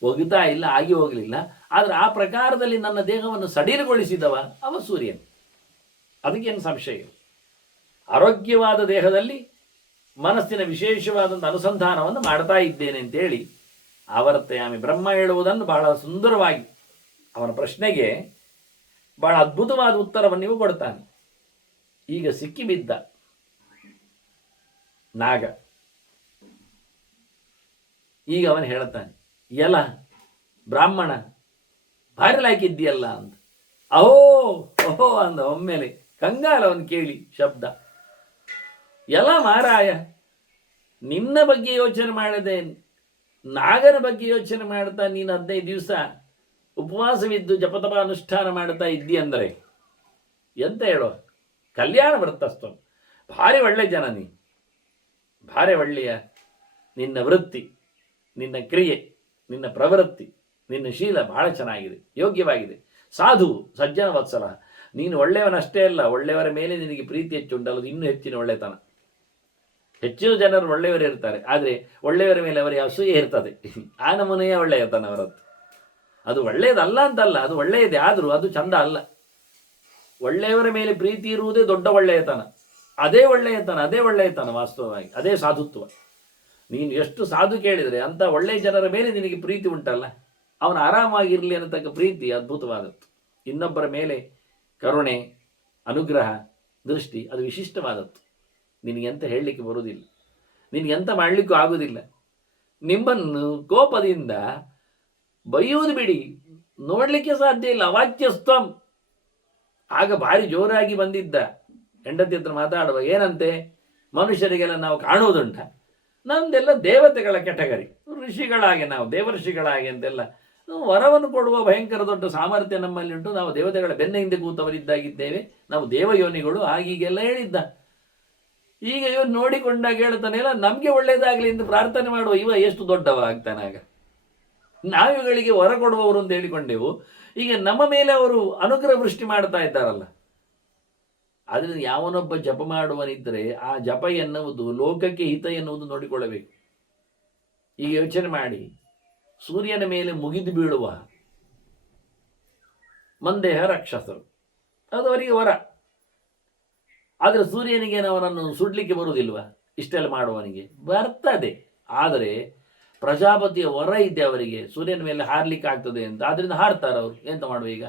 ಹೋಗ್ತಾ ಇಲ್ಲ, ಆಗಿ ಹೋಗಲಿಲ್ಲ. ಆದರೆ ಆ ಪ್ರಕಾರದಲ್ಲಿ ನನ್ನ ದೇಹವನ್ನು ಸಡಿಲಗೊಳಿಸಿದವ ಅವ ಸೂರ್ಯನು. ಅದಕ್ಕೇನು ಸಂಶಯ? ಆರೋಗ್ಯವಾದ ದೇಹದಲ್ಲಿ ಮನಸ್ಸಿನ ವಿಶೇಷವಾದಂಥ ಅನುಸಂಧಾನವನ್ನು ಮಾಡ್ತಾ ಇದ್ದೇನೆ ಅಂತೇಳಿ ಆವರ್ತಯಾಮಿ ಬ್ರಹ್ಮ ಹೇಳುವುದನ್ನು ಬಹಳ ಸುಂದರವಾಗಿ ಅವನ ಪ್ರಶ್ನೆಗೆ ಬಹಳ ಅದ್ಭುತವಾದ ಉತ್ತರವನ್ನು ನೀವು ಕೊಡ್ತಾನೆ. ಈಗ ಸಿಕ್ಕಿಬಿದ್ದ ನಾಗ ಈಗ ಅವನು ಹೇಳ್ತಾನೆ, ಎಲ ಬ್ರಾಹ್ಮಣ ಭಾರಿ ಲಾಕಿದ್ದೀಯಲ್ಲ ಅಂತ. ಅಹೋ ಓಹೋ ಅಂದ ಒಮ್ಮೆಲೆ. ಕಂಗಾಲ ಅವನು ಕೇಳಿ ಶಬ್ದ. ಎಲ ಮಾರಾಯ, ನಿನ್ನ ಬಗ್ಗೆ ಯೋಚನೆ ಮಾಡದೆ ನಾಗನ ಬಗ್ಗೆ ಯೋಚನೆ ಮಾಡ್ತಾ ನೀನು 15 ದಿವಸ ಉಪವಾಸವಿದ್ದು ಜಪತಪ ಅನುಷ್ಠಾನ ಮಾಡ್ತಾ ಇದ್ದಿ ಅಂದರೆ ಎಂತ ಹೇಳೋ? ಕಲ್ಯಾಣ ವ್ರತಸ್ಥ, ಭಾರಿ ಒಳ್ಳೆ ಜನ ನೀ. ಭಾರಿ ಒಳ್ಳೆಯ ನಿನ್ನ ವೃತ್ತಿ, ನಿನ್ನ ಕ್ರಿಯೆ, ನಿನ್ನ ಪ್ರವೃತ್ತಿ, ನಿನ್ನ ಶೀಲ ಬಹಳ ಚೆನ್ನಾಗಿದೆ, ಯೋಗ್ಯವಾಗಿದೆ. ಸಾಧು ಸಜ್ಜನ ವತ್ಸಲ, ನೀನು ಒಳ್ಳೆಯವನಷ್ಟೇ ಅಲ್ಲ, ಒಳ್ಳೆಯವರ ಮೇಲೆ ನಿನಗೆ ಪ್ರೀತಿ ಹೆಚ್ಚುಂಟಲ್ಲ, ಇನ್ನೂ ಹೆಚ್ಚಿನ ಒಳ್ಳೆತನ. ಹೆಚ್ಚಿನ ಜನರು ಒಳ್ಳೆಯವರು ಇರ್ತಾರೆ, ಆದರೆ ಒಳ್ಳೆಯವರ ಮೇಲೆ ಅವರಿಗೆ ಅಸೂಯೆ ಇರ್ತದೆ. ಆ ನಮೂನೆಯ ಒಳ್ಳೆಯತನ ಅವರದ್ದು. ಅದು ಒಳ್ಳೆಯದಲ್ಲ ಅಂತಲ್ಲ, ಅದು ಒಳ್ಳೆಯದೇ, ಆದರೂ ಅದು ಚಂದ ಅಲ್ಲ. ಒಳ್ಳೆಯವರ ಮೇಲೆ ಪ್ರೀತಿ ಇರುವುದೇ ದೊಡ್ಡ ಒಳ್ಳೆಯತನ. ಅದೇ ಒಳ್ಳೆಯತನ ವಾಸ್ತವವಾಗಿ, ಅದೇ ಸಾಧುತ್ವ. ನೀನು ಎಷ್ಟು ಸಾಧು ಕೇಳಿದರೆ ಅಂಥ ಒಳ್ಳೆಯ ಜನರ ಮೇಲೆ ನಿನಗೆ ಪ್ರೀತಿ ಉಂಟಲ್ಲ, ಅವನು ಆರಾಮಾಗಿರಲಿ ಅನ್ನತಕ್ಕ ಪ್ರೀತಿ ಅದ್ಭುತವಾದದ್ದು. ಇನ್ನೊಬ್ಬರ ಮೇಲೆ ಕರುಣೆ, ಅನುಗ್ರಹ, ದೃಷ್ಟಿ ಅದು ವಿಶಿಷ್ಟವಾದದ್ದು. ನಿನಗೆ ಅಂತ ಹೇಳಲಿಕ್ಕೆ ಬರುವುದಿಲ್ಲ. ನಿನಗೆಂತ ಮಾಡಲಿಕ್ಕೂ ಆಗುವುದಿಲ್ಲ. ನಿಮ್ಮನ್ನು ಕೋಪದಿಂದ ಬೈಯುವುದು ಬಿಡಿ, ನೋಡಲಿಕ್ಕೆ ಸಾಧ್ಯ ಇಲ್ಲ. ಅವಾಚ್ಯಸ್ತಂ. ಆಗ ಭಾರಿ ಜೋರಾಗಿ ಬಂದಿದ್ದ ಹೆಂಡತಿ ಹತ್ರ ಮಾತಾಡುವ, ಏನಂತೆ, ಮನುಷ್ಯರಿಗೆಲ್ಲ ನಾವು ಕಾಣುವುದುಂಟ, ನಮ್ದೆಲ್ಲ ದೇವತೆಗಳ ಕೆಟಗರಿ, ಋಷಿಗಳಾಗೆ, ನಾವು ದೇವಋಷಿಗಳಾಗೆ ಅಂತೆಲ್ಲ ವರವನ್ನು ಕೊಡುವ ಭಯಂಕರ ದೊಡ್ಡ ಸಾಮರ್ಥ್ಯ ನಮ್ಮಲ್ಲಿ ಉಂಟು, ನಾವು ದೇವತೆಗಳ ಬೆನ್ನ ಹಿಂದೆ ಕೂತವರಿದ್ದಾಗಿದ್ದೇವೆ, ನಾವು ದೇವಯೋನಿಗಳು, ಹಾಗೀಗೆಲ್ಲ ಹೇಳಿದ್ದ. ಈಗ ಇವನು ನೋಡಿಕೊಂಡಾಗ ಹೇಳ್ತಾನೆಲ್ಲ, ನಮಗೆ ಒಳ್ಳೇದಾಗಲಿ ಎಂದು ಪ್ರಾರ್ಥನೆ ಮಾಡುವ ಇವ ಎಷ್ಟು ದೊಡ್ಡವ ಆಗ್ತಾನಾಗ. ನಾವುಗಳಿಗೆ ವರ ಕೊಡುವವರು ಅಂತ ಹೇಳಿಕೊಂಡೆವು, ಈಗ ನಮ್ಮ ಮೇಲೆ ಅವರು ಅನುಗ್ರಹ ವೃಷ್ಟಿ ಮಾಡ್ತಾ ಇದ್ದಾರಲ್ಲ. ಅದರಿಂದ ಯಾವನೊಬ್ಬ ಜಪ ಮಾಡುವನಿದ್ದರೆ ಆ ಜಪ ಎನ್ನುವುದು ಲೋಕಕ್ಕೆ ಹಿತ ಎನ್ನುವುದು ನೋಡಿಕೊಳ್ಳಬೇಕು. ಈಗ ಯೋಚನೆ ಮಾಡಿ, ಸೂರ್ಯನ ಮೇಲೆ ಮುಗಿದು ಬೀಳುವ ಮಂದೇಹ ರಾಕ್ಷಸರು, ಅದು ಅವರಿಗೆ ವರ. ಆದರೆ ಸೂರ್ಯನಿಗೆ ಅವನನ್ನು ಸುಡ್ಲಿಕ್ಕೆ ಬರುವುದಿಲ್ವ? ಇಷ್ಟೆಲ್ಲ ಮಾಡುವವನಿಗೆ ಬರ್ತದೆ. ಆದರೆ ಪ್ರಜಾಪತಿಯ ವರ ಇದೆ ಅವರಿಗೆ, ಸೂರ್ಯನ ಮೇಲೆ ಹಾರ್ಲಿಕ್ಕೆ ಆಗ್ತದೆ ಅಂತ, ಆದ್ರಿಂದ ಹಾರ್ತಾರೆ ಅವರು. ಎಂತ ಮಾಡುವ ಈಗ?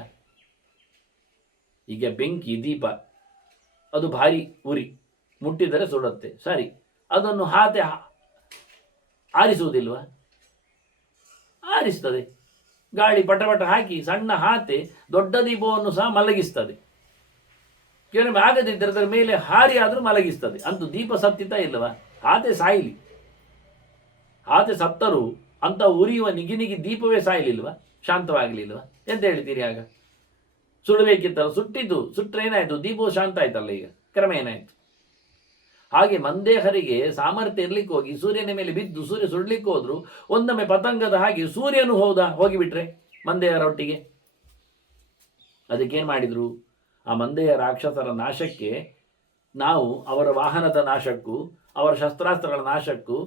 ಈಗ ಬೆಂಕಿ ದೀಪ, ಅದು ಭಾರಿ ಉರಿ, ಮುಟ್ಟಿದರೆ ಸುಡುತ್ತೆ, ಸರಿ, ಅದನ್ನು ಹಾತೆ ಆರಿಸುವುದಿಲ್ವ? ಆರಿಸ್ತದೆ. ಗಾಳಿ ಪಟ ಹಾಕಿ ಸಣ್ಣ ಹಾತೆ ದೊಡ್ಡ ದೀಪವನ್ನು ಸಹ ಮಲಗಿಸ್ತದೆ. ಕೆಲವೊಮ್ಮೆ ಆಗದಿದ್ದರೆ ಅದರ ಮೇಲೆ ಹಾರಿ ಆದರೂ ಮಲಗಿಸ್ತದೆ. ಅಂತೂ ದೀಪ ಸತ್ತಿತ ಇಲ್ಲವ? ಹಾತೆ ಸಾಯಿಲಿ, ಹಾತೆ ಸತ್ತರೂ ಅಂತ ಉರಿಯುವ ನಿಗಿ ದೀಪವೇ ಸಾಯಲಿಲ್ವ? ಶಾಂತವಾಗಲಿಲ್ವ? ಎಂತ ಹೇಳ್ತೀರಿ? ಆಗ ಸುಡಬೇಕಿತ್ತಲ್ಲ, ಸುಟ್ಟಿದ್ದು ಸುಟ್ಟರೆ ಏನಾಯ್ತು? ದೀಪವು ಶಾಂತ ಆಯ್ತಲ್ಲ, ಈಗ ಕ್ರಮ ಏನಾಯ್ತು? ಹಾಗೆ ಮಂದೇಹರಿಗೆ ಸಾಮರ್ಥ್ಯ ಇರ್ಲಿಕ್ಕೆ ಹೋಗಿ ಸೂರ್ಯನ ಮೇಲೆ ಬಿದ್ದು ಸೂರ್ಯ ಸುಡ್ಲಿಕ್ಕೆ ಹೋದ್ರು, ಒಂದೊಮ್ಮೆ ಪತಂಗದ ಹಾಗೆ ಸೂರ್ಯನು ಹೋಗಿಬಿಟ್ರೆ ಮಂದೇಹರೊಟ್ಟಿಗೆ. ಅದಕ್ಕೇನು ಮಾಡಿದ್ರು? ಆ ಮಂದೇಹ ರಾಕ್ಷಸರ ನಾಶಕ್ಕೆ, ನಾವು ಅವರ ವಾಹನದ ನಾಶಕ್ಕೂ ಅವರ ಶಸ್ತ್ರಾಸ್ತ್ರಗಳ ನಾಶಕ್ಕೂ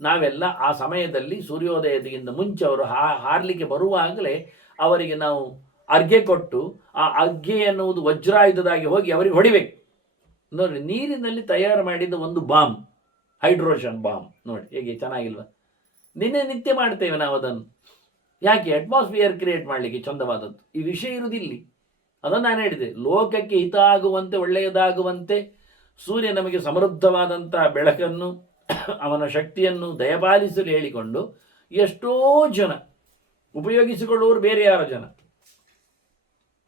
ನಾವೆಲ್ಲ ಆ ಸಮಯದಲ್ಲಿ ಸೂರ್ಯೋದಯದಿಂದ ಮುಂಚೆ ಅವರು ಹಾರಲಿಕ್ಕೆ ಬರುವಾಗಲೇ ಅವರಿಗೆ ನಾವು ಅರ್ಘ್ಯ ಕೊಟ್ಟು, ಆ ಅರ್ಘ್ಯ ಎನ್ನುವುದು ವಜ್ರಾಯುಧದಾಗಿ ಹೋಗಿ ಅವರಿಗೆ ಹೊಡಿಬೇಕು. ನೋಡಿ, ನೀರಿನಲ್ಲಿ ತಯಾರು ಮಾಡಿದ ಒಂದು ಬಾಂಬ್, ಹೈಡ್ರೋಜನ್ ಬಾಂಬ್, ನೋಡಿ ಹೇಗೆ ಚೆನ್ನಾಗಿಲ್ವ? ನಿತ್ಯ ಮಾಡ್ತೇವೆ ನಾವು ಅದನ್ನು. ಯಾಕೆ? ಅಟ್ಮಾಸ್ಫಿಯರ್ ಕ್ರಿಯೇಟ್ ಮಾಡಲಿಕ್ಕೆ ಚಂದವಾದದ್ದು. ಈ ವಿಷಯ ಇರುವುದಿಲ್ಲಿ. ಅದನ್ನು ನಾನು ಹೇಳಿದೆ, ಲೋಕಕ್ಕೆ ಹಿತ ಆಗುವಂತೆ, ಒಳ್ಳೆಯದಾಗುವಂತೆ ಸೂರ್ಯ ನಮಗೆ ಸಮೃದ್ಧವಾದಂಥ ಬೆಳಕನ್ನು, ಅವನ ಶಕ್ತಿಯನ್ನು ದಯಪಾಲಿಸಲು ಹೇಳಿಕೊಂಡು ಎಷ್ಟೋ ಜನ ಉಪಯೋಗಿಸಿಕೊಳ್ಳುವವರು ಬೇರೆ ಯಾರೋ ಜನ.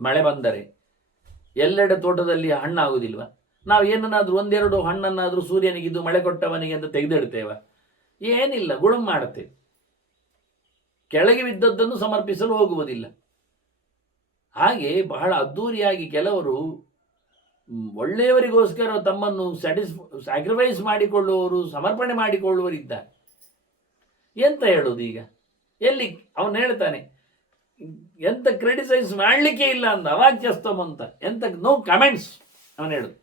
ಮಳೆ ಬಂದರೆ ಎಲ್ಲೆಡೆ ತೋಟದಲ್ಲಿ ಹಣ್ಣಾಗುವುದಿಲ್ವ? ನಾವು ಏನನ್ನಾದರೂ ಒಂದೆರಡು ಹಣ್ಣನ್ನಾದರೂ ಸೂರ್ಯನಿಗಿದ್ದು ಮಳೆ ಕೊಟ್ಟವನಿಗೆ ಅಂತ ತೆಗೆದಿಡ್ತೇವ? ಏನಿಲ್ಲ, ಗುಳುಂ ಮಾಡುತ್ತೇವೆ. ಕೆಳಗೆ ಬಿದ್ದದ್ದನ್ನು ಸಮರ್ಪಿಸಲು ಹೋಗುವುದಿಲ್ಲ. ಹಾಗೆ ಬಹಳ ಅದ್ಧೂರಿಯಾಗಿ ಕೆಲವರು ಒಳ್ಳೆಯವರಿಗೋಸ್ಕರ ತಮ್ಮನ್ನು ಸ್ಯಾಕ್ರಿಫೈಸ್ ಮಾಡಿಕೊಳ್ಳುವವರು, ಸಮರ್ಪಣೆ ಮಾಡಿಕೊಳ್ಳುವರಿದ್ದಾರೆ. ಎಂತ ಹೇಳೋದು ಈಗ? ಎಲ್ಲಿ ಅವನು ಹೇಳ್ತಾನೆ, ಎಂತ ಕ್ರಿಟಿಸೈಸ್ ಮಾಡಲಿಕ್ಕೆ ಇಲ್ಲ ಅಂದ, ಅವಾಚ್ಯಸ್ತಮ್ ಅಂತ, ಎಂತ ನೋ ಕಮೆಂಟ್ಸ್ ಅವನು ಹೇಳುದು.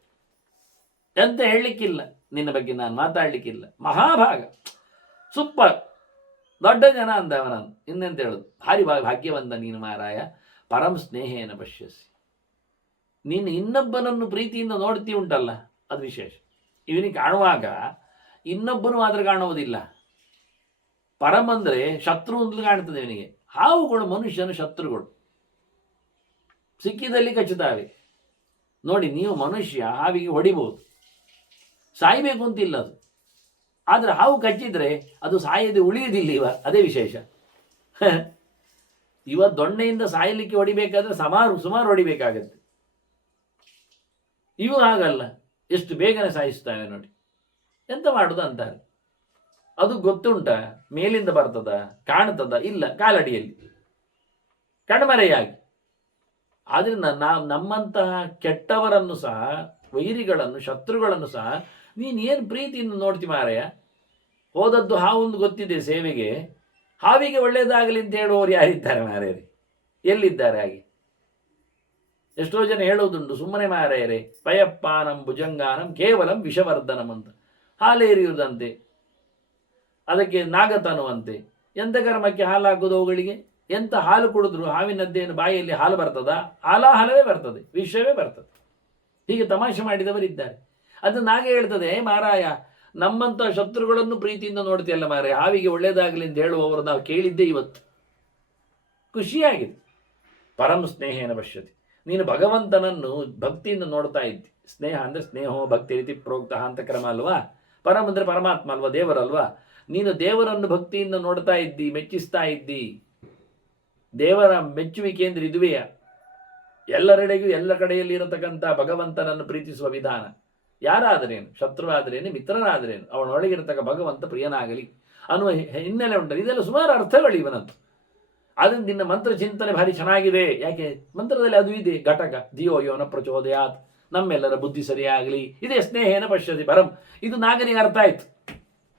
ಎಂತ ಹೇಳಲಿಕ್ಕಿಲ್ಲ, ನಿನ್ನ ಬಗ್ಗೆ ನಾನು ಮಾತಾಡಲಿಕ್ಕಿಲ್ಲ. ಮಹಾಭಾಗ, ಸೂಪರ್, ದೊಡ್ಡ ಜನ ಅಂದ ಅವನನ್ನು. ಇನ್ನೆಂತ ಹೇಳುದು? ಭಾರಿ ಭಾಗ್ಯವಂತ ನೀನು ಮಾರಾಯ, ಪರಂ ಸ್ನೇಹೇನ ಪಶ್ಯಸಿ. ನೀನು ಇನ್ನೊಬ್ಬನನ್ನು ಪ್ರೀತಿಯಿಂದ ನೋಡ್ತೀ ಉಂಟಲ್ಲ, ಅದು ವಿಶೇಷ. ಇವನಿಗೆ ಕಾಣುವಾಗ ಇನ್ನೊಬ್ಬನು ಮಾತ್ರ ಕಾಣುವುದಿಲ್ಲ. ಪರಂ ಅಂದರೆ ಶತ್ರು ಅಂತಲೂ ಕಾಣ್ತದೆ ಇವನಿಗೆ. ಹಾವುಗಳು ಮನುಷ್ಯನ ಶತ್ರುಗಳು, ಸಿಕ್ಕಿದಲ್ಲಿ ಕಚ್ಚುತ್ತಾವೆ. ನೋಡಿ, ನೀವು ಮನುಷ್ಯ ಹಾವಿಗೆ ಹೊಡಿಬಹುದು, ಸಾಯಬೇಕು ಅಂತಿಲ್ಲ ಅದು. ಆದರೆ ಹಾವು ಕಚ್ಚಿದ್ರೆ ಅದು ಸಾಯದೆ ಉಳಿಯುವುದಿಲ್ಲ. ಅದೇ ವಿಶೇಷ. ದೊಣ್ಣೆಯಿಂದ ಸಾಯಲಿಕ್ಕೆ ಹೊಡಿಬೇಕಾದ್ರೆ ಸುಮಾರು ಹೊಡಿಬೇಕಾಗತ್ತೆ. ಇವು ಹಾಗಲ್ಲ, ಎಷ್ಟು ಬೇಗನೆ ಸಾಯಿಸ್ತವೆ ನೋಡಿ. ಎಂತ ಮಾಡುದು ಅಂತಾರೆ. ಅದು ಗೊತ್ತುಂಟ? ಮೇಲಿಂದ ಬರ್ತದ, ಕಾಣ್ತದ? ಇಲ್ಲ, ಕಾಲಡಿಯಲ್ಲಿ ಕಣ್ಮರೆಯಾಗಿ. ಆದ್ರಿಂದ ನಮ್ಮಂತಹ ಕೆಟ್ಟವರನ್ನು ಸಹ, ವೈರಿಗಳನ್ನು, ಶತ್ರುಗಳನ್ನು ಸಹ ನೀನೇನು ಪ್ರೀತಿಯಿಂದ ನೋಡ್ತಿ ಮಾರಾಯ. ಹೋದದ್ದು ಹಾವೊಂದು ಗೊತ್ತಿದೆ ಸೇವೆಗೆ, ಹಾವಿಗೆ ಒಳ್ಳೇದಾಗಲಿ ಅಂತ ಹೇಳುವವರು ಯಾರಿದ್ದಾರೆ ಮಾರಾಯರೇ? ಎಲ್ಲಿದ್ದಾರೆ? ಹಾಗೆ ಎಷ್ಟೋ ಜನ ಹೇಳೋದುಂಟು, ಸುಮ್ಮನೆ ಮಾರಾಯರೇ, ಪಯಪ್ಪಾನಂ ಭುಜಂಗಾನಂ ಕೇವಲಂ ವಿಷವರ್ಧನಂ ಅಂತ. ಹಾಲೇರಿಯುವುದಂತೆ, ಅದಕ್ಕೆ ನಾಗತನುವಂತೆ. ಎಂಥ ಕರ್ಮಕ್ಕೆ ಹಾಲು ಹಾಕೋದು ಅವುಗಳಿಗೆ? ಎಂಥ ಹಾಲು ಕುಡಿದ್ರು ಹಾವಿನದ್ದೇನು ಬಾಯಿಯಲ್ಲಿ ಹಾಲು ಬರ್ತದ? ಹಲವೇ ಬರ್ತದೆ, ವಿಷಯವೇ ಬರ್ತದೆ. ಹೀಗೆ ತಮಾಷೆ ಮಾಡಿದವರಿದ್ದಾರೆ. ಅದು ನಾಗ ಹೇಳ್ತದೆ, ಮಾರಾಯ ನಮ್ಮಂಥ ಶತ್ರುಗಳನ್ನು ಪ್ರೀತಿಯಿಂದ ನೋಡ್ತೀಯಲ್ಲ ಮಾರಾಯ, ಹಾವಿಗೆ ಒಳ್ಳೇದಾಗಲಿ ಅಂತ ಹೇಳುವವರು ನಾವು ಕೇಳಿದ್ದೇ ಇವತ್ತು. ಖುಷಿಯಾಗಿದೆ. ಪರಂ ಸ್ನೇಹೇನ ಪಶ್ಯತಿ. ನೀನು ಭಗವಂತನನ್ನು ಭಕ್ತಿಯಿಂದ ನೋಡ್ತಾ ಇದ್ದಿ. ಸ್ನೇಹ ಅಂದರೆ ಸ್ನೇಹೋ ಭಕ್ತಿ ರೀತಿ ಪ್ರೋಕ್ತ ಅಂತ ಕ್ರಮ ಅಲ್ವಾ? ಪರಂ ಅಂದರೆ ಪರಮಾತ್ಮ ಅಲ್ವಾ, ದೇವರಲ್ವಾ. ನೀನು ದೇವರನ್ನು ಭಕ್ತಿಯಿಂದ ನೋಡ್ತಾ ಇದ್ದಿ, ಮೆಚ್ಚಿಸ್ತಾ ಇದ್ದಿ. ದೇವರ ಮೆಚ್ಚುವಿಕೆ ಅಂದರೆ ಇದುವೆಯ. ಎಲ್ಲರೆಡೆಗೂ ಎಲ್ಲ ಕಡೆಯಲ್ಲಿ ಇರತಕ್ಕಂಥ ಭಗವಂತನನ್ನು ಪ್ರೀತಿಸುವ ವಿಧಾನ. ಯಾರಾದರೇನು, ಶತ್ರುವಾದರೇನು, ಮಿತ್ರನಾದರೇನು, ಅವನೊಳಗಿರತಕ್ಕ ಭಗವಂತ ಪ್ರಿಯನಾಗಲಿ ಅನ್ನುವ ಹಿನ್ನೆಲೆ ಉಂಟು. ಇದೆಲ್ಲ ಸುಮಾರು ಅರ್ಥಗಳು ಇವನದ್ದು. ಅದರಿಂದ ನಿನ್ನ ಮಂತ್ರ ಚಿಂತನೆ ಭಾರಿ ಚೆನ್ನಾಗಿದೆ. ಯಾಕೆ ಮಂತ್ರದಲ್ಲಿ ಅದು ಇದೆ, ಘಟಕ ಧಿಯೋ ಯೋನ ಪ್ರಚೋದಯಾತ್, ನಮ್ಮೆಲ್ಲರ ಬುದ್ಧಿ ಸರಿಯಾಗಲಿ, ಇದೇ ಸ್ನೇಹೇನ ಪಶ್ಯತಿ ಪರಂ. ಇದು ನಾಗನಿಗೆ ಅರ್ಥ ಆಯ್ತು.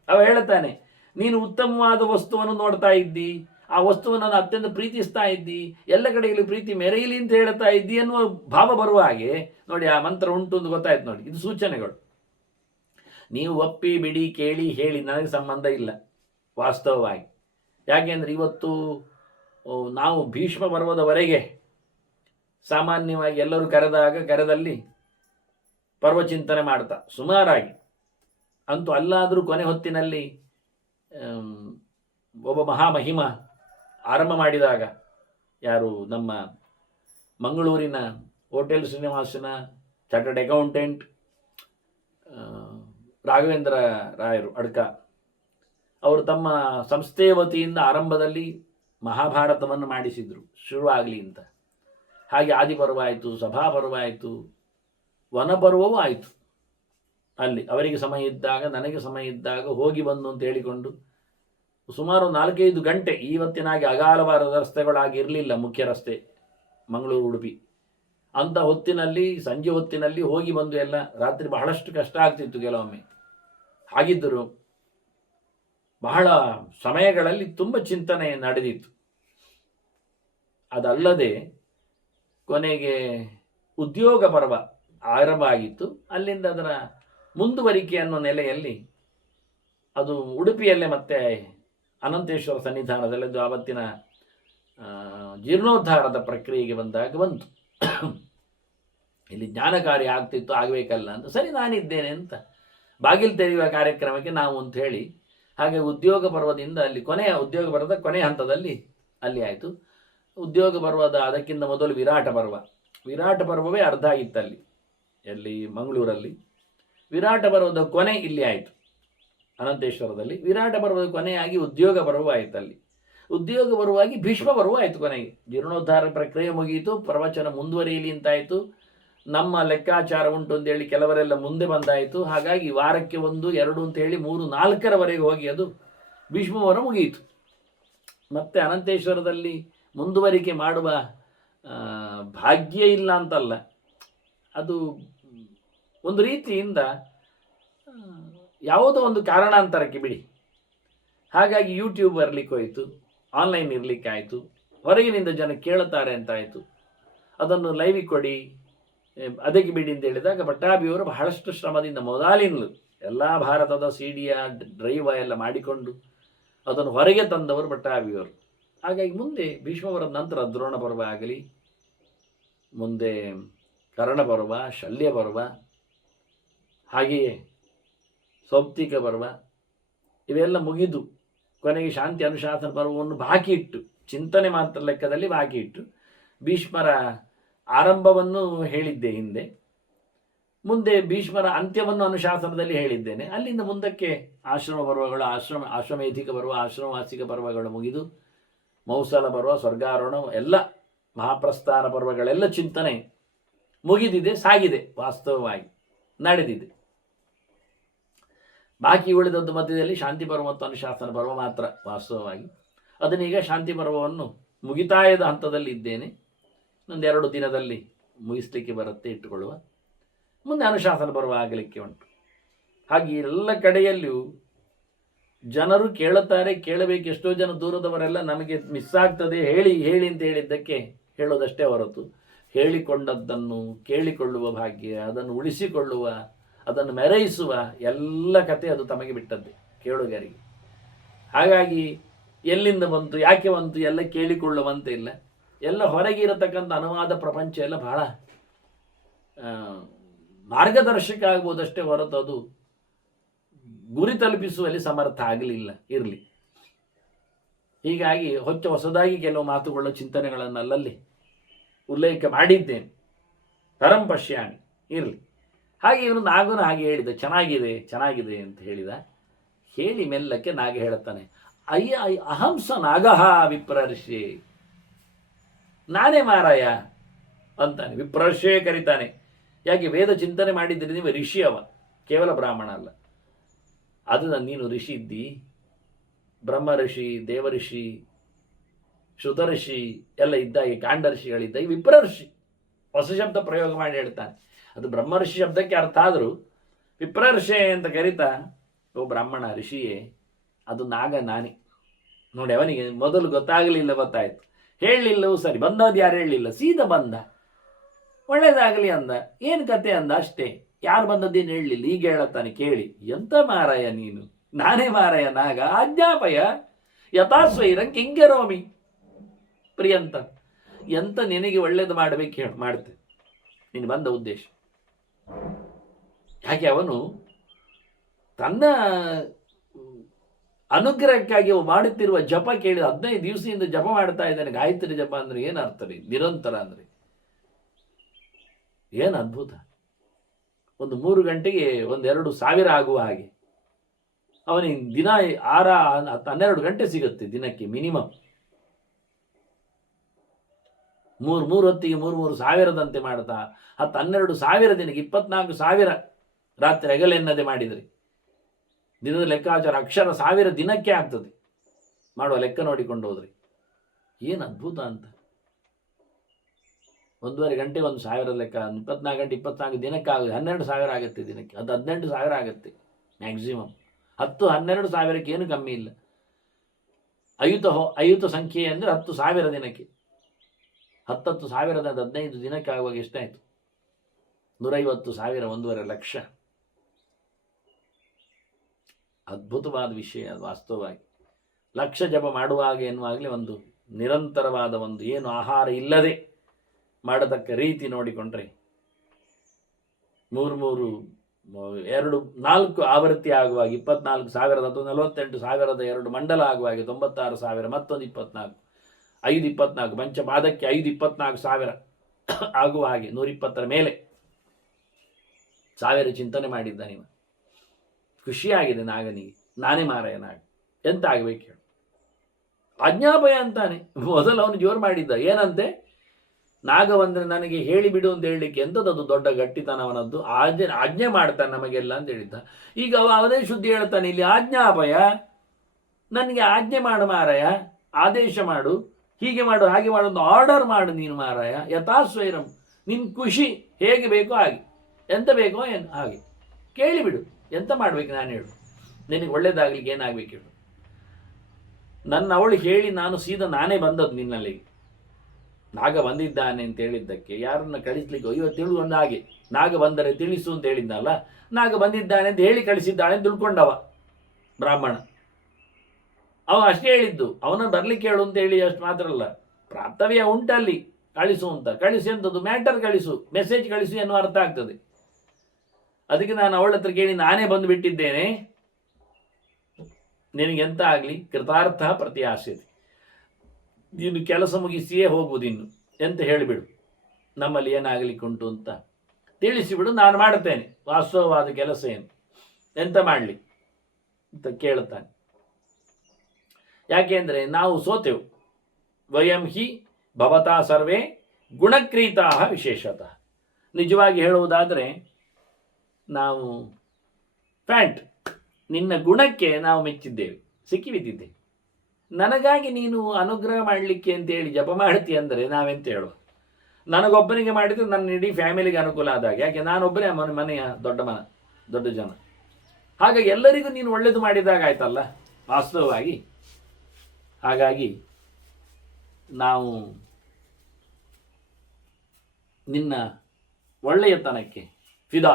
ಅವ ಹೇಳುತ್ತಾನೆ, ನೀನು ಉತ್ತಮವಾದ ವಸ್ತುವನ್ನು ನೋಡ್ತಾ ಇದ್ದಿ, ಆ ವಸ್ತುವನ್ನು ಅತ್ಯಂತ ಪ್ರೀತಿಸ್ತಾ ಇದ್ದಿ, ಎಲ್ಲ ಕಡೆಯಲ್ಲಿ ಪ್ರೀತಿ ಮೆರೆಯಲಿ ಅಂತ ಹೇಳ್ತಾ ಇದ್ದಿ ಅನ್ನುವ ಭಾವ ಬರುವ ಹಾಗೆ ನೋಡಿ ಆ ಮಂತ್ರ ಉಂಟು ಅಂತ ಗೊತ್ತಾಯ್ತು. ನೋಡಿ, ಇದು ಸೂಚನೆಗಳು. ನೀವು ಒಪ್ಪಿ ಬಿಡಿ ಕೇಳಿ ಹೇಳಿ ನನಗೆ ಸಂಬಂಧ ಇಲ್ಲ ವಾಸ್ತವವಾಗಿ. ಯಾಕೆಂದರೆ ಇವತ್ತು ನಾವು ಭೀಷ್ಮ ಪರ್ವದವರೆಗೆ ಸಾಮಾನ್ಯವಾಗಿ ಎಲ್ಲರೂ ಕರೆದಲ್ಲಿ ಪರ್ವಚಿಂತನೆ ಮಾಡ್ತಾ ಸುಮಾರಾಗಿ ಅಂತೂ ಅಲ್ಲಾದರೂ ಕೊನೆ ಹೊತ್ತಿನಲ್ಲಿ ಒಬ್ಬ ಮಹಾಮಹಿಮ ಆರಂಭ ಮಾಡಿದಾಗ, ಯಾರು ನಮ್ಮ ಮಂಗಳೂರಿನ ಹೋಟೆಲ್ ಶ್ರೀನಿವಾಸನ ಚಾರ್ಟರ್ಡ್ ಅಕೌಂಟೆಂಟ್ ರಾಘವೇಂದ್ರ ರಾಯರು ಅಡ್ಕ, ಅವರು ತಮ್ಮ ಸಂಸ್ಥೆಯ ವತಿಯಿಂದ ಆರಂಭದಲ್ಲಿ ಮಹಾಭಾರತವನ್ನು ಮಾಡಿಸಿದರು ಶುರುವಾಗಲಿ ಅಂತ. ಹಾಗೆ ಆದಿಪರ್ವ ಆಯಿತು, ಸಭಾಪರ್ವ ಆಯಿತು, ವನಪರ್ವವೂ ಆಯಿತು. ಅಲ್ಲಿ ಅವರಿಗೆ ಸಮಯ ಇದ್ದಾಗ, ನನಗೆ ಸಮಯ ಇದ್ದಾಗ ಹೋಗಿ ಬಂದು ಅಂತ ಹೇಳಿಕೊಂಡು ಸುಮಾರು 4-5 ಗಂಟೆ. ಇವತ್ತಿನಾಗಿ ಅಗಾಲವಾದ ರಸ್ತೆಗಳಾಗಿರಲಿಲ್ಲ, ಮುಖ್ಯ ರಸ್ತೆ ಮಂಗಳೂರು ಉಡುಪಿ. ಅಂಥ ಹೊತ್ತಿನಲ್ಲಿ, ಸಂಜೆ ಹೊತ್ತಿನಲ್ಲಿ ಹೋಗಿ ಬಂದು ಎಲ್ಲ ರಾತ್ರಿ ಬಹಳಷ್ಟು ಕಷ್ಟ ಆಗ್ತಿತ್ತು ಕೆಲವೊಮ್ಮೆ. ಹಾಗಿದ್ದರು ಬಹಳ ಸಮಯಗಳಲ್ಲಿ ತುಂಬ ಚಿಂತನೆ ನಡೆದಿತ್ತು. ಅದಲ್ಲದೆ ಕೊನೆಗೆ ಉದ್ಯೋಗ ಪರ್ವ ಆರಂಭ ಆಗಿತ್ತು. ಅಲ್ಲಿಂದ ಅದರ ಮುಂದುವರಿಕೆ ಅನ್ನೋ ನೆಲೆಯಲ್ಲಿ ಅದು ಉಡುಪಿಯಲ್ಲೇ ಮತ್ತೆ ಅನಂತೇಶ್ವರ ಸನ್ನಿಧಾನದಲ್ಲದು ಆವತ್ತಿನ ಜೀರ್ಣೋದ್ಧಾರದ ಪ್ರಕ್ರಿಯೆಗೆ ಬಂತು. ಇಲ್ಲಿ ಜ್ಞಾನ ಕಾರ್ಯ ಆಗ್ತಿತ್ತು, ಆಗಬೇಕಲ್ಲ ಅಂತ. ಸರಿ, ನಾನಿದ್ದೇನೆ ಅಂತ ಬಾಗಿಲು ತೆರೆಯುವ ಕಾರ್ಯಕ್ರಮಕ್ಕೆ ನಾವು ಅಂತ ಹೇಳಿ ಹಾಗೆ ಉದ್ಯೋಗ ಪರ್ವದಿಂದ ಅಲ್ಲಿ ಉದ್ಯೋಗ ಪರ್ವದ ಕೊನೆಯ ಹಂತದಲ್ಲಿ ಅಲ್ಲಿ ಆಯಿತು. ಉದ್ಯೋಗ ಪರ್ವದ ಅದಕ್ಕಿಂತ ಮೊದಲು ವಿರಾಟ ಪರ್ವವೇ ಅರ್ಧ ಆಗಿತ್ತಲ್ಲಿ, ಎಲ್ಲಿ ಮಂಗಳೂರಲ್ಲಿ. ವಿರಾಟ ಪರ್ವದ ಕೊನೆ ಇಲ್ಲಿ ಆಯಿತು ಅನಂತೇಶ್ವರದಲ್ಲಿ. ವಿರಾಟ ಪರ್ವದ ಕೊನೆಯಾಗಿ ಉದ್ಯೋಗ ಪರ್ವ ಆಯಿತು ಅಲ್ಲಿ. ಉದ್ಯೋಗ ಪರ್ವವಾಗಿ ಭೀಷ್ಮ ಪರ್ವ ಆಯಿತು. ಕೊನೆಗೆ ಜೀರ್ಣೋದ್ಧಾರ ಪ್ರಕ್ರಿಯೆ ಮುಗಿಯಿತು, ಪ್ರವಚನ ಮುಂದುವರಿಯಲಿ ಅಂತಾಯಿತು. ನಮ್ಮ ಲೆಕ್ಕಾಚಾರ ಉಂಟು ಅಂತೇಳಿ ಕೆಲವರೆಲ್ಲ ಮುಂದೆ ಬಂದಾಯಿತು. ಹಾಗಾಗಿ ವಾರಕ್ಕೆ 1, 2 ಅಂತೇಳಿ 3, 4ರವರೆಗೆ ಹೋಗಿ ಅದು ಭೀಷ್ಮವರ ಮುಗಿಯಿತು. ಮತ್ತೆ ಅನಂತೇಶ್ವರದಲ್ಲಿ ಮುಂದುವರಿಕೆ ಮಾಡುವ ಭಾಗ್ಯ ಇಲ್ಲ ಅಂತಲ್ಲ, ಅದು ಒಂದು ರೀತಿಯಿಂದ ಯಾವುದೋ ಒಂದು ಕಾರಣಾಂತರಕ್ಕೆ ಬಿಡಿ. ಹಾಗಾಗಿ ಯೂಟ್ಯೂಬ್ ಬರಲಿಕ್ಕೆ ಹೋಯಿತು, ಆನ್ಲೈನ್ ಇರಲಿಕ್ಕೆ ಆಯಿತು, ಹೊರಗಿನಿಂದ ಜನ ಕೇಳುತ್ತಾರೆ ಅಂತಾಯಿತು. ಅದನ್ನು ಲೈವಿಗೆ ಕೊಡಿ, ಅದಕ್ಕೆ ಬಿಡಿ ಅಂತ ಹೇಳಿದಾಗ ಪಟ್ಟಾಭಿಯವರು ಬಹಳಷ್ಟು ಶ್ರಮದಿಂದ ಮೊದಲಿನಲ್ಲೂ ಎಲ್ಲ ಭಾರತದ ಸಿಡಿಯ ಡ್ರೈವ್ ಎಲ್ಲ ಮಾಡಿಕೊಂಡು ಅದನ್ನು ಹೊರಗೆ ತಂದವರು ಪಟ್ಟಾಭಿಯವರು. ಹಾಗಾಗಿ ಮುಂದೆ ಭೀಷ್ಮವರ ನಂತರ ದ್ರೋಣ ಪರ್ವ ಆಗಲಿ, ಮುಂದೆ ಕರ್ಣ ಪರ್ವ, ಶಲ್ಯ ಪರ್ವ, ಹಾಗೆಯೇ ಸೌಪ್ತಿಕ ಪರ್ವ, ಇವೆಲ್ಲ ಮುಗಿದು ಕೊನೆಗೆ ಶಾಂತಿ ಅನುಶಾಸನ ಪರ್ವವನ್ನು ಬಾಕಿ ಇಟ್ಟು, ಚಿಂತನೆ ಮಾತ್ರ ಲೆಕ್ಕದಲ್ಲಿ ಬಾಕಿ ಇಟ್ಟು ಭೀಷ್ಮರ ಆರಂಭವನ್ನು ಹೇಳಿದ್ದೆ ಹಿಂದೆ. ಮುಂದೆ ಭೀಷ್ಮರ ಅಂತ್ಯವನ್ನು ಅನುಶಾಸನದಲ್ಲಿ ಹೇಳಿದ್ದೇನೆ. ಅಲ್ಲಿಂದ ಮುಂದಕ್ಕೆ ಆಶ್ರಮ ಪರ್ವಗಳು, ಆಶ್ರಮೇಧಿಕ ಪರ್ವ, ಆಶ್ರಮವಾಸಿಕ ಪರ್ವಗಳು ಮುಗಿದು ಮೌಸಲ ಪರ್ವ, ಸ್ವರ್ಗಾರೋಹಣ, ಎಲ್ಲ ಮಹಾಪ್ರಸ್ಥಾನ ಪರ್ವಗಳೆಲ್ಲ ಚಿಂತನೆ ಮುಗಿದಿದೆ, ಸಾಗಿದೆ, ವಾಸ್ತವವಾಗಿ ನಡೆದಿದೆ. ಬಾಕಿ ಉಳಿದದ್ದು ಮಧ್ಯದಲ್ಲಿ ಶಾಂತಿ ಪರ್ವ ಮತ್ತು ಅನುಶಾಸನ ಪರ್ವ ಮಾತ್ರ ವಾಸ್ತವವಾಗಿ. ಅದನ್ನೀಗ ಶಾಂತಿ ಪರ್ವವನ್ನು ಮುಗಿತಾಯದ ಹಂತದಲ್ಲಿ ಇದ್ದೇನೆ. ಒಂದು 2 ದಿನದಲ್ಲಿ ಮುಗಿಸ್ಲಿಕ್ಕೆ ಬರುತ್ತೆ, ಇಟ್ಟುಕೊಳ್ಳುವ. ಮುಂದೆ ಅನುಶಾಸನ ಪರ್ವ ಆಗಲಿಕ್ಕೆ ಉಂಟು. ಹಾಗೆ ಎಲ್ಲ ಕಡೆಯಲ್ಲಿಯೂ ಜನರು ಕೇಳುತ್ತಾರೆ, ಕೇಳಬೇಕು. ಎಷ್ಟೋ ಜನ ದೂರದವರೆಲ್ಲ ನಮಗೆ ಮಿಸ್ ಆಗ್ತದೆ ಹೇಳಿ ಅಂತ ಹೇಳಿದ್ದಕ್ಕೆ ಹೇಳೋದಷ್ಟೇ ಹೊರತು ಹೇಳಿಕೊಂಡದ್ದನ್ನು ಕೇಳಿಕೊಳ್ಳುವ ಭಾಗ್ಯ, ಅದನ್ನು ಉಳಿಸಿಕೊಳ್ಳುವ, ಅದನ್ನು ಮೆರೈಸುವ ಎಲ್ಲ ಕತೆ ಅದು ತಮಗೆ ಬಿಟ್ಟದ್ದೇ ಕೇಳುಗರಿಗೆ. ಹಾಗಾಗಿ ಎಲ್ಲಿಂದ ಬಂತು, ಯಾಕೆ ಬಂತು ಎಲ್ಲ ಕೇಳಿಕೊಳ್ಳುವಂತೆ ಇಲ್ಲ. ಎಲ್ಲ ಹೊರಗೆ ಇರತಕ್ಕಂಥ ಅನುವಾದ ಪ್ರಪಂಚ ಎಲ್ಲ ಬಹಳ ಮಾರ್ಗದರ್ಶಕ ಆಗ್ಬೋದಷ್ಟೇ ಹೊರತು ಅದು ಗುರಿ ತಲುಪಿಸುವಲ್ಲಿ ಸಮರ್ಥ ಇರಲಿ. ಹೀಗಾಗಿ ಹೊಸದಾಗಿ ಕೆಲವು ಮಾತುಗಳ ಚಿಂತನೆಗಳನ್ನು ಅಲ್ಲಲ್ಲಿ ಉಲ್ಲೇಖ ಮಾಡಿದ್ದೇನೆ. ಪರಂ ಪಶ್ಯಾಮಿ ಇರಲಿ. ಹಾಗೆ ಇವನು ನಾಗನ ಹಾಗೆ ಹೇಳಿದ, ಚೆನ್ನಾಗಿದೆ ಚೆನ್ನಾಗಿದೆ ಅಂತ ಹೇಳಿದ. ಹೇಳಿ ಮೆಲ್ಲಕ್ಕೆ ನಾಗ ಹೇಳುತ್ತಾನೆ, ಅಯ್ಯ ಅಹಂಸ ನಾಗಃ ವಿಪ್ರರ್ಷಿ, ನಾನೇ ಮಾರಾಯ ಅಂತಾನೆ. ವಿಪ್ರರ್ಷೆ ಕರೀತಾನೆ. ಯಾಕೆ? ವೇದ ಚಿಂತನೆ ಮಾಡಿದ್ರೆ ನೀವು ಋಷಿ, ಅವ ಕೇವಲ ಬ್ರಾಹ್ಮಣ ಅಲ್ಲ. ಅದು ನೀನು ಋಷಿ ಇದ್ದಿ, ಬ್ರಹ್ಮ ಋಷಿ, ದೇವಋಷಿ, ಶ್ರುತಋಷಿ ಎಲ್ಲ ಇದ್ದಾಗೆ, ಕಾಂಡ ಋಷಿಗಳಿದ್ದ, ವಿಪ್ರರ್ಷಿ ಹೊಸ ಶಬ್ದ ಪ್ರಯೋಗ ಮಾಡಿ ಹೇಳ್ತಾನೆ. ಅದು ಬ್ರಹ್ಮರ್ಷಿ ಶಬ್ದಕ್ಕೆ ಅರ್ಥ ಆದರೂ ವಿಪ್ರರ್ಷೆ ಅಂತ ಕರೀತಾ, ಓ ಬ್ರಾಹ್ಮಣ ಋಷಿಯೇ, ಅದು ನಾಗ ನಾನೇ ನೋಡಿ. ಅವನಿಗೆ ಮೊದಲು ಗೊತ್ತಾಗಲಿಲ್ಲ, ಗೊತ್ತಾಯ್ತು. ಹೇಳಲಿಲ್ಲವೂ ಸರಿ, ಬಂದದ್ದು ಯಾರು ಹೇಳಲಿಲ್ಲ, ಸೀದಾ ಬಂದ, ಒಳ್ಳೇದಾಗಲಿ ಅಂದ, ಏನು ಕತೆ ಅಂದ ಅಷ್ಟೇ. ಯಾರು ಬಂದದ್ದೇನು ಹೇಳಲಿಲ್ಲ. ಈಗ ಹೇಳತ್ತಾನೆ, ಕೇಳಿ, ಎಂತ ಮಾರಾಯ ನೀನು, ನಾನೇ ಮಾರಾಯ ನಾಗ, ಆಜ್ಞಾಪಯ ಯಥಾಸ್ವೈರಂ ಕಿಂಕರೋಮಿ ಪ್ರಿಯಂತ, ಎಂತ ನಿನಗೆ ಒಳ್ಳೇದು ಮಾಡಬೇಕು ಹೇಳು, ಮಾಡ್ತೆ. ನೀನು ಬಂದ ಉದ್ದೇಶ ಯಾಕೆ? ಅವನು ತನ್ನ ಅನುಗ್ರಹಕ್ಕಾಗಿ ಅವು ಮಾಡುತ್ತಿರುವ ಜಪ ಕೇಳಿ 15 ದಿವಸದಿಂದ ಜಪ ಮಾಡ್ತಾ ಇದ್ದಾನೆ. ಗಾಯತ್ರಿ ಜಪ ಅಂದ್ರೆ ಏನು ಅರ್ಥ ರೀ? ನಿರಂತರ ಅಂದ್ರೆ ಏನು ಅದ್ಭುತ. ಒಂದು 3 ಗಂಟೆಗೆ 1-2 ಸಾವಿರ ಆಗುವ ಹಾಗೆ ಅವನಿಗೆ ದಿನ 12 ಗಂಟೆ ಸಿಗುತ್ತೆ ದಿನಕ್ಕೆ ಮಿನಿಮಮ್. 3 ಹೊತ್ತಿಗೆ 3 ಸಾವಿರದಂತೆ ಮಾಡ್ತಾ 12 ಸಾವಿರ ದಿನಕ್ಕೆ 24,000 ರಾತ್ರಿ ಹಗಲೆನ್ನದೆ ಮಾಡಿದರೆ ದಿನದ ಲೆಕ್ಕಾಚಾರ ಅಕ್ಷರ 1000 ದಿನಕ್ಕೆ ಆಗ್ತದೆ. ಮಾಡುವ ಲೆಕ್ಕ ನೋಡಿಕೊಂಡು ಹೋದ್ರಿ ಏನು ಅದ್ಭುತ ಅಂತ. 1.5 ಗಂಟೆ 1,000 ಲೆಕ್ಕ, 24 ಗಂಟೆ 24 ದಿನಕ್ಕೆ ಆಗುತ್ತೆ, 12,000 ಆಗುತ್ತೆ ದಿನಕ್ಕೆ. ಅದು 18,000 ಆಗುತ್ತೆ ಮ್ಯಾಕ್ಸಿಮಮ್. 10-12 ಸಾವಿರಕ್ಕೆ ಏನು ಕಮ್ಮಿ ಇಲ್ಲ. ಅಯುತ ಸಂಖ್ಯೆ ಅಂದರೆ 10,000 ದಿನಕ್ಕೆ. 10 ಸಾವಿರದ 15 ದಿನಕ್ಕೆ ಆಗುವಾಗ ಎಷ್ಟಾಯಿತು? 150,000, 1.5 ಲಕ್ಷ. ಅದ್ಭುತವಾದ ವಿಷಯ ಅದು ವಾಸ್ತವವಾಗಿ. ಲಕ್ಷ ಜಪ ಮಾಡುವಾಗ ಎನ್ನುವಾಗಲೇ ಒಂದು ನಿರಂತರವಾದ ಒಂದು ಏನು ಆಹಾರ ಇಲ್ಲದೆ ಮಾಡತಕ್ಕ ರೀತಿ ನೋಡಿಕೊಂಡ್ರೆ 4 ಆವೃತ್ತಿ ಆಗುವಾಗ 24,000 ಅಥವಾ 48,000 ಮಂಡಲ ಆಗುವಾಗ 96,000, ಮತ್ತೊಂದು 24, 5-24 ಪಂಚಪಾದಕ್ಕೆ 5-24,000 ಆಗುವ ಹಾಗೆ 120ರ ಮೇಲೆ 1000 ಚಿಂತನೆ ಮಾಡಿದ್ದ ನೀವು. ಖುಷಿಯಾಗಿದೆ ನಾಗನಿಗೆ, ನಾನೇ ಮಾರಾಯ ನಾಗ, ಎಂತ ಆಗಬೇಕು ಹೇಳು. ಆಜ್ಞಾಪಯ ಅಂತಾನೆ. ಮೊದಲು ಅವನು ಜೋರು ಮಾಡಿದ್ದ, ಏನಂತೆ? ನಾಗವಂದ್ರೆ ನನಗೆ ಹೇಳಿಬಿಡು ಅಂತ ಹೇಳಲಿಕ್ಕೆ ಎಂಥದ್ದು ದೊಡ್ಡ ಗಟ್ಟಿತನ ಅವನದ್ದು. ಆಜ್ಞೆ ಮಾಡ್ತಾನೆ ನಮಗೆಲ್ಲ ಅಂತ ಹೇಳಿದ್ದ. ಈಗ ಅವನೇ ಶುದ್ಧಿ ಹೇಳ್ತಾನೆ ಇಲ್ಲಿ, ಆಜ್ಞಾಪಯ, ನನಗೆ ಆಜ್ಞೆ ಮಾಡು ಮಾರಾಯ, ಆದೇಶ ಮಾಡು, ಹೀಗೆ ಮಾಡು ಹಾಗೆ ಮಾಡು, ಒಂದು ಆರ್ಡರ್ ಮಾಡು ನೀನು ಮಾರಾಯ. ಯಥಾಸ್ವೈರಂ, ನಿನ್ನ ಖುಷಿ ಹೇಗೆ ಬೇಕೋ ಹಾಗೆ, ಎಂತ ಬೇಕೋ ಏನು ಹಾಗೆ ಕೇಳಿಬಿಡು. ಎಂತ ಮಾಡ್ಬೇಕು ನಾನು ಹೇಳು, ನಿನಗೆ ಒಳ್ಳೇದಾಗ್ಲಿಕ್ಕೆ ಏನಾಗ್ಬೇಕು ಹೇಳು. ಅವಳು ಹೇಳಿ ನಾನು ಸೀದಾ ನಾನೇ ಬಂದದ್ದು ನಿನ್ನಲ್ಲಿಗೆ. ನಾಗ ಬಂದಿದ್ದಾನೆ ಅಂತ ಹೇಳಿದ್ದಕ್ಕೆ ಯಾರನ್ನ ಕಳಿಸ್ಲಿಕ್ಕೆ, ಅಯ್ಯೋ ತಿಳುಗೊಂಡ ಹಾಗೆ, ನಾಗ ಬಂದರೆ ತಿಳಿಸು ಅಂತ ಹೇಳಿದ್ದಲ್ಲ, ನಾಗ ಬಂದಿದ್ದಾನೆ ಅಂತ ಹೇಳಿ ಕಳಿಸಿದ್ದಾಳೆ ಅಂತ ತಿಳ್ಕೊಂಡವ ಬ್ರಾಹ್ಮಣ. ಅವ ಅಷ್ಟೇ ಹೇಳಿದ್ದು, ಅವನ ಬರ್ಲಿಕ್ಕೆ ಹೇಳು ಅಂತ ಹೇಳಿ ಅಷ್ಟು ಮಾತ್ರ ಅಲ್ಲ, ಪ್ರಾಪ್ತವ್ಯ ಉಂಟಲ್ಲಿ, ಕಳಿಸು ಅಂತ. ಕಳಿಸಿ ಎಂಥದ್ದು? ಮ್ಯಾಟರ್ ಕಳಿಸು, ಮೆಸೇಜ್ ಕಳಿಸು ಎನ್ನುವ ಅರ್ಥ ಆಗ್ತದೆ. ಅದಕ್ಕೆ ನಾನು ಅವಳ ಹತ್ರ ಕೇಳಿ ನಾನೇ ಬಂದು ಬಿಟ್ಟಿದ್ದೇನೆ, ನಿನಗೆಂತ ಆಗಲಿ ಕೃತಾರ್ಥ ಪ್ರತಿಯಾಸ್ಯತೆ, ನೀನು ಕೆಲಸ ಮುಗಿಸಿಯೇ ಹೋಗುವುದಿನ್ನು ಎಂತ ಹೇಳಿಬಿಡು, ನಮ್ಮಲ್ಲಿ ಏನಾಗಲಿಕ್ಕುಂಟು ಅಂತ ತಿಳಿಸಿಬಿಡು, ನಾನು ಮಾಡುತ್ತೇನೆ. ವಾಸ್ತವವಾದ ಕೆಲಸ ಏನು, ಎಂತ ಮಾಡಲಿ ಅಂತ ಕೇಳುತ್ತಾನೆ. ಯಾಕೆಂದರೆ ನಾವು ಸೋತೆವು. ವಯಂ ಹಿ ಭವತಾ ಸರ್ವೇ ಗುಣಕ್ರೀತಾ ವಿಶೇಷತಃ. ನಿಜವಾಗಿ ಹೇಳುವುದಾದರೆ ನಾವು ಫ್ಯಾಂಟ್, ನಿನ್ನ ಗುಣಕ್ಕೆ ನಾವು ಮೆಚ್ಚಿದ್ದೇವೆ, ಸಿಕ್ಕಿಬಿದ್ದಿದ್ದೇವೆ. ನನಗಾಗಿ ನೀನು ಅನುಗ್ರಹ ಮಾಡಲಿಕ್ಕೆ ಅಂತೇಳಿ ಜಪ ಮಾಡ್ತೀಯ ಅಂದರೆ ನಾವೆಂತ ಹೇಳುವ? ನನಗೊಬ್ಬನಿಗೆ ಮಾಡಿದರೆ ನನ್ನ ಇಡೀ ಫ್ಯಾಮಿಲಿಗೆ ಅನುಕೂಲ ಆದಾಗ. ಯಾಕೆ? ನಾನೊಬ್ಬನೇ ಮನೆಯ ದೊಡ್ಡ ಜನ. ಹಾಗಾಗಿ ಎಲ್ಲರಿಗೂ ನೀನು ಒಳ್ಳೇದು ಮಾಡಿದಾಗ ಆಯ್ತಲ್ಲ ವಾಸ್ತವವಾಗಿ. ಹಾಗಾಗಿ ನಾವು ನಿನ್ನ ಒಳ್ಳೆಯತನಕ್ಕೆ ಫಿದಾ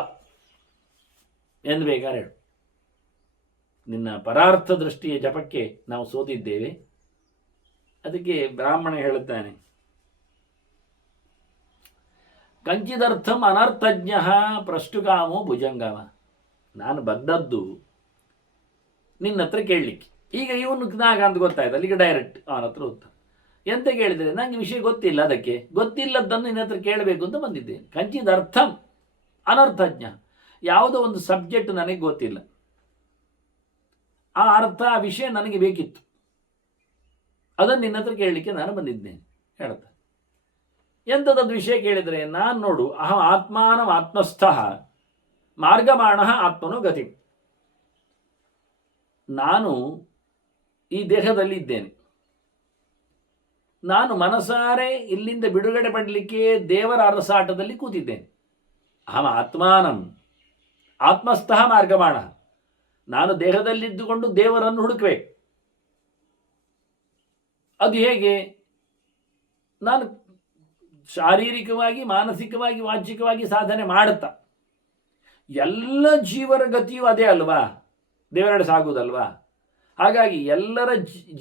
ಎಂದು ಬೇಕಾದ್ರೆ ಹೇಳು. ನಿನ್ನ ಪರಾರ್ಥ ದೃಷ್ಟಿಯ ಜಪಕ್ಕೆ ನಾವು ಸೋತಿದ್ದೇವೆ. ಅದಕ್ಕೆ ಬ್ರಾಹ್ಮಣ ಹೇಳುತ್ತಾನೆ, ಕಂಚಿದರ್ಥಂ ಅನರ್ಥಜ್ಞ ಪ್ರಷ್ಟುಕಾಮೋ ಭುಜಂಗಮ. ನಾನು ಬಂದದ್ದು ನಿನ್ನ ಹತ್ರ ಕೇಳಲಿಕ್ಕೆ. ಈಗ ಇವನು ನಾಗ ಅಂತ ಗೊತ್ತಾಯ್ತು, ಅಲ್ಲಿಗೆ ಡೈರೆಕ್ಟ್ ಅವನ ಹತ್ರ ಹೋಗ್ತಾನೆ. ಎಂತ ಕೇಳಿದರೆ, ನನಗೆ ವಿಷಯ ಗೊತ್ತಿಲ್ಲ, ಅದಕ್ಕೆ ಗೊತ್ತಿಲ್ಲದ್ದನ್ನು ನಿನ್ನ ಹತ್ರ ಕೇಳಬೇಕು ಅಂತ ಬಂದಿದ್ದೇನೆ. ಕಂಚಿದರ್ಥಂ ಅನರ್ಥಜ್ಞ, ಯಾವುದೋ ಒಂದು ಸಬ್ಜೆಕ್ಟ್ ನನಗೆ ಗೊತ್ತಿಲ್ಲ, ಆ ಅರ್ಥ ಆ ವಿಷಯ ನನಗೆ ಬೇಕಿತ್ತು, ಅದನ್ನು ನಿನ್ನ ಹತ್ರ ಕೇಳಲಿಕ್ಕೆ ನಾನು ಬಂದಿದ್ದೇನೆ ಹೇಳ್ತಾ. ಎಂಥದ್ದು ವಿಷಯ ಕೇಳಿದರೆ, ನಾನು ನೋಡು ಅಹಂ ಆತ್ಮಾನಂ ಆತ್ಮಸ್ಥಃ ಮಾರ್ಗಮಾಣ ಆತ್ಮನೋ ಗತಿ. ನಾನು ಈ ದೇಹದಲ್ಲಿ ಇದ್ದೇನೆ, ನಾನು ಮನಸಾರೆ ಇಲ್ಲಿಂದ ಬಿಡುಗಡೆ ಪಡಲಿಕ್ಕೆ ದೇವರ ಅರಸಾಟದಲ್ಲಿ ಕೂತಿದ್ದೇನೆ. ಅಹಂ ಆತ್ಮಾನಂ ಆತ್ಮಸ್ಥಃ ಮಾರ್ಗಮಾಣ, ನಾನು ದೇಹದಲ್ಲಿದ್ದುಕೊಂಡು ದೇವರನ್ನು ಹುಡುಕಬೇಕು. ಅದು ಹೇಗೆ? ನಾನು ಶಾರೀರಿಕವಾಗಿ, ಮಾನಸಿಕವಾಗಿ, ವಾಚಿಕವಾಗಿ ಸಾಧನೆ ಮಾಡುತ್ತಾ, ಎಲ್ಲ ಜೀವರ ಗತಿಯೂ ಅದೇ ಅಲ್ವಾ, ದೇವರೆಡೆ ಸಾಗುವುದಲ್ವಾ. ಹಾಗಾಗಿ ಎಲ್ಲರ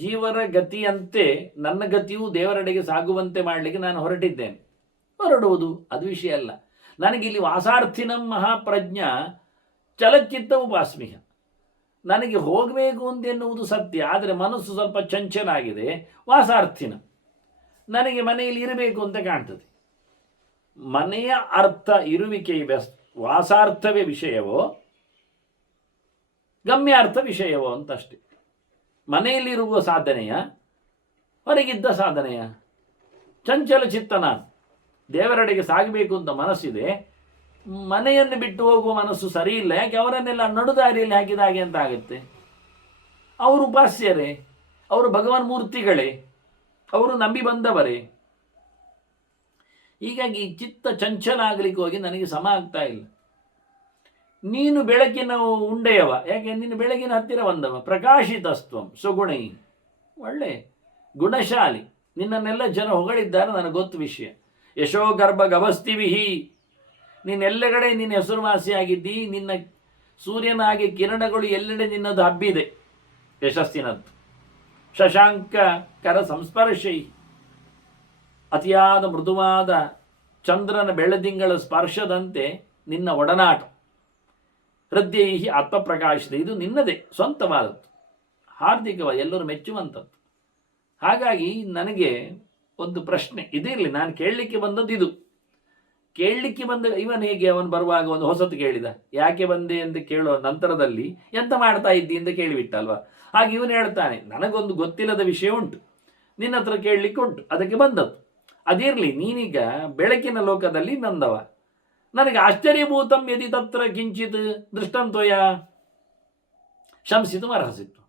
ಜೀವರ ಗತಿಯಂತೆ ನನ್ನ ಗತಿಯೂ ದೇವರೆಡೆಗೆ ಸಾಗುವಂತೆ ಮಾಡಲಿಕ್ಕೆ ನಾನು ಹೊರಟಿದ್ದೇನೆ. ಹೊರಡುವುದು ಅದು ವಿಷಯ ಅಲ್ಲ. ನನಗಿಲ್ಲಿ ವಾಸಾರ್ಥಿನಂ ಮಹಾಪ್ರಜ್ಞ ಚಲಚಿತ್ತ ಉಪಾಸ್ಮಿಹ, ನನಗೆ ಹೋಗಬೇಕು ಅಂತೆನ್ನುವುದು ಸತ್ಯ, ಆದರೆ ಮನಸ್ಸು ಸ್ವಲ್ಪ ಚಂಚಲ ಆಗಿದೆ. ವಾಸಾರ್ಥಿನ, ನನಗೆ ಮನೆಯಲ್ಲಿ ಇರಬೇಕು ಅಂತ ಕಾಣ್ತದೆ. ಮನೆಯ ಅರ್ಥ ಇರುವಿಕೆ ವಾಸಾರ್ಥವೇ ವಿಷಯವೋ ಗಮ್ಯಾರ್ಥ ವಿಷಯವೋ ಅಂತಷ್ಟೇ. ಮನೆಯಲ್ಲಿರುವ ಸಾಧನೆಯ, ಹೊರಗಿದ್ದ ಸಾಧನೆಯ? ಚಂಚಲ ಚಿತ್ತ ನಾನು, ದೇವರೆಡೆಗೆ ಸಾಗಬೇಕು ಅಂತ ಮನಸ್ಸಿದೆ, ಮನೆಯನ್ನು ಬಿಟ್ಟು ಹೋಗುವ ಮನಸ್ಸು ಸರಿ ಇಲ್ಲ. ಯಾಕೆ? ಅವರನ್ನೆಲ್ಲ ನಡುದಾರಿಯಲ್ಲಿ ಹಾಕಿದ ಹಾಗೆ ಅಂತ ಆಗುತ್ತೆ. ಅವರು ಉಪಾಸ್ಯರೇ, ಅವರು ಭಗವಾನ್ ಮೂರ್ತಿಗಳೇ, ಅವರು ನಂಬಿ ಬಂದವರೇ. ಹೀಗಾಗಿ ಚಿತ್ತ ಚಂಚಲ ಆಗಲಿಕ್ಕೆ ಹೋಗಿ ನನಗೆ ಸಮ ಆಗ್ತಾ ಇಲ್ಲ. ನೀನು ಬೆಳಕಿನ ಉಂಡೆಯವ, ಯಾಕೆ? ನೀನು ಬೆಳಗಿನ ಹತ್ತಿರ ಬಂದವ. ಪ್ರಕಾಶಿತಸ್ತ್ವಂ ಸುಗುಣೈ, ಒಳ್ಳೆ ಗುಣಶಾಲಿ, ನಿನ್ನನ್ನೆಲ್ಲ ಜನ ಹೊಗಳಿದ್ದಾರೆ, ನನಗೆ ಗೊತ್ತು ವಿಷಯ. ಯಶೋಗರ್ಭ ಗಭಸ್ತಿವಿಹಿ, ನೀನೆಲ್ಲೆಗಡೆ ನಿನ್ನ ಹೆಸರುವಾಸಿಯಾಗಿದ್ದಿ, ನಿನ್ನ ಸೂರ್ಯನ ಹಾಗೆ ಕಿರಣಗಳು ಎಲ್ಲೆಡೆ ನಿನ್ನದು ಹಬ್ಬಿದೆ, ಯಶಸ್ಸಿನದ್ದು. ಶಶಾಂಕ ಕರ ಸಂಸ್ಪರ್ಶೈ, ಅತಿಯಾದ ಮೃದುವಾದ ಚಂದ್ರನ ಬೆಳದಿಂಗಳ ಸ್ಪರ್ಶದಂತೆ ನಿನ್ನ ಒಡನಾಟ. ಹೃದಯೈಹಿ ಆತ್ಮಪ್ರಕಾಶಿತ, ಇದು ನಿನ್ನದೇ ಸ್ವಂತವಾದದ್ದು, ಹಾರ್ದಿಕವಾದ, ಎಲ್ಲರೂ ಮೆಚ್ಚುವಂಥದ್ದು. ಹಾಗಾಗಿ ನನಗೆ ಒಂದು ಪ್ರಶ್ನೆ ಇದಿರಲಿ, ನಾನು ಕೇಳಲಿಕ್ಕೆ ಬಂದದ್ದು ಇದು. ಕೇಳಲಿಕ್ಕೆ ಬಂದ ಇವನು ಹೇಗೆ, ಅವನು ಬರುವಾಗ ಒಂದು ಹೊಸತು ಕೇಳಿದ, ಯಾಕೆ ಬಂದೆ ಅಂತ ಕೇಳುವ ನಂತರದಲ್ಲಿ ಎಂತ ಮಾಡ್ತಾ ಇದ್ದಿ ಅಂತ ಕೇಳಿಬಿಟ್ಟಲ್ವಾ. ಹಾಗೆ ಇವನು ಹೇಳ್ತಾನೆ, ನನಗೊಂದು ಗೊತ್ತಿಲ್ಲದ ವಿಷಯ ಉಂಟು, ನಿನ್ನ ಹತ್ರ ಕೇಳಲಿಕ್ಕೆ ಉಂಟು, ಅದಕ್ಕೆ ಬಂದದ್ದು. ಅದಿರಲಿ, ನೀನೀಗ ಬೆಳಕಿನ ಲೋಕದಲ್ಲಿ ಬಂದವ, ನನಗೆ ಆಶ್ಚರ್ಯಭೂತಂ ಯದಿ ತತ್ರ ಕಿಂಚಿತ್ ದೃಷ್ಟಂ ತ್ವಯ ಶಂಸಿತು ಅರ್ಹಸಿತ್ತು.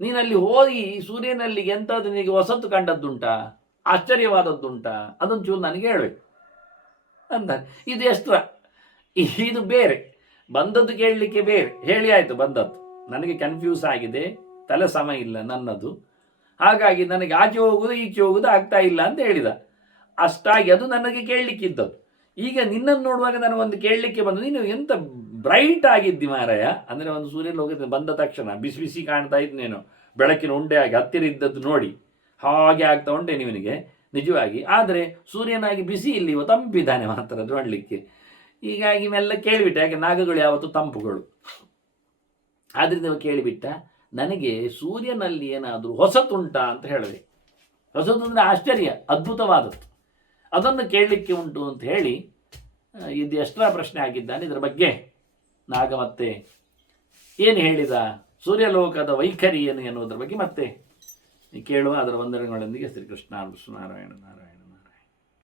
ನೀನಲ್ಲಿ ಹೋಗಿ ಸೂರ್ಯನಲ್ಲಿ ಎಂಥದ್ದು ನಿನಗೆ ಹೊಸತು ಕಂಡದ್ದುಂಟಾ, ಆಶ್ಚರ್ಯವಾದದ್ದುಂಟಾ, ಅದೊಂಚೂರು ನನಗೆ ಹೇಳಬೇಕು ಅಂದ. ಇದು ಎಷ್ಟರ, ಇದು ಬೇರೆ, ಬಂದದ್ದು ಕೇಳಲಿಕ್ಕೆ ಬೇರೆ. ಹೇಳಿ ಆಯಿತು, ಬಂದದ್ದು ನನಗೆ ಕನ್ಫ್ಯೂಸ್ ಆಗಿದೆ, ತಲೆ ಸಮ ಇಲ್ಲ ನನ್ನದು, ಹಾಗಾಗಿ ನನಗೆ ಆಚೆ ಹೋಗುವುದು ಈಚೆ ಹೋಗುವುದು ಆಗ್ತಾ ಇಲ್ಲ ಅಂತ ಹೇಳಿದ. ಅಷ್ಟಾಗಿ ಅದು ನನಗೆ ಕೇಳಲಿಕ್ಕಿದ್ದದ್ದು. ಈಗ ನಿನ್ನನ್ನು ನೋಡುವಾಗ ನನಗೊಂದು ಕೇಳಲಿಕ್ಕೆ ಬಂದು, ನೀನು ಎಂತ ಬ್ರೈಟ್ ಆಗಿದ್ದಿ ಮಾರಾಯ. ಅಂದರೆ ಒಂದು ಸೂರ್ಯನ ಹೋಗಿದ್ದ ಬಂದ ತಕ್ಷಣ ಬಿಸಿ ಬಿಸಿ ಕಾಣ್ತಾ ಇದ್ನೇನು, ಬೆಳಕಿನ ಉಂಡೆ ಆಗಿ ಹತ್ತಿರ ಇದ್ದದ್ದು ನೋಡಿ ಹಾಗೆ ಆಗ್ತಾ ಉಂಟೆ ನಿವನಿಗೆ ನಿಜವಾಗಿ. ಆದರೆ ಸೂರ್ಯನಾಗಿ ಬಿಸಿ ಇಲ್ಲಿ ತಂಪಿದ್ದಾನೆ ಮಾತ್ರ ನೋಡಲಿಕ್ಕೆ. ಹೀಗಾಗಿ ಮೆಲ್ಲ ಕೇಳಿಬಿಟ್ಟೆ, ಯಾಕೆ ನಾಗಗಳು ಯಾವತ್ತು ತಂಪುಗಳು, ಆದ್ದರಿಂದ ಕೇಳಿಬಿಟ್ಟ. ನನಗೆ ಸೂರ್ಯನಲ್ಲಿ ಏನಾದರೂ ಹೊಸತುಂಟಾ ಅಂತ ಹೇಳಿದೆ. ಹೊಸತು ಅಂದರೆ ಆಶ್ಚರ್ಯ, ಅದ್ಭುತವಾದದ್ದು, ಅದನ್ನು ಕೇಳಲಿಕ್ಕೆ ಉಂಟು ಅಂತ ಹೇಳಿ ಇದು ಎಷ್ಟರ ಪ್ರಶ್ನೆ ಆಗಿದ್ದಾನೆ. ಇದರ ಬಗ್ಗೆ ನಾಗ ಮತ್ತೆ ಏನು ಹೇಳಿದ, ಸೂರ್ಯಲೋಕದ ವೈಖರಿ ಏನು ಎನ್ನುವುದರ ಬಗ್ಗೆ ಮತ್ತೆ ಕೇಳುವ. ಅದರ ವಂದನೆಗಳೊಂದಿಗೆ ಶ್ರೀಕೃಷ್ಣ ನಾರಾಯಣ ನಾರಾಯಣ.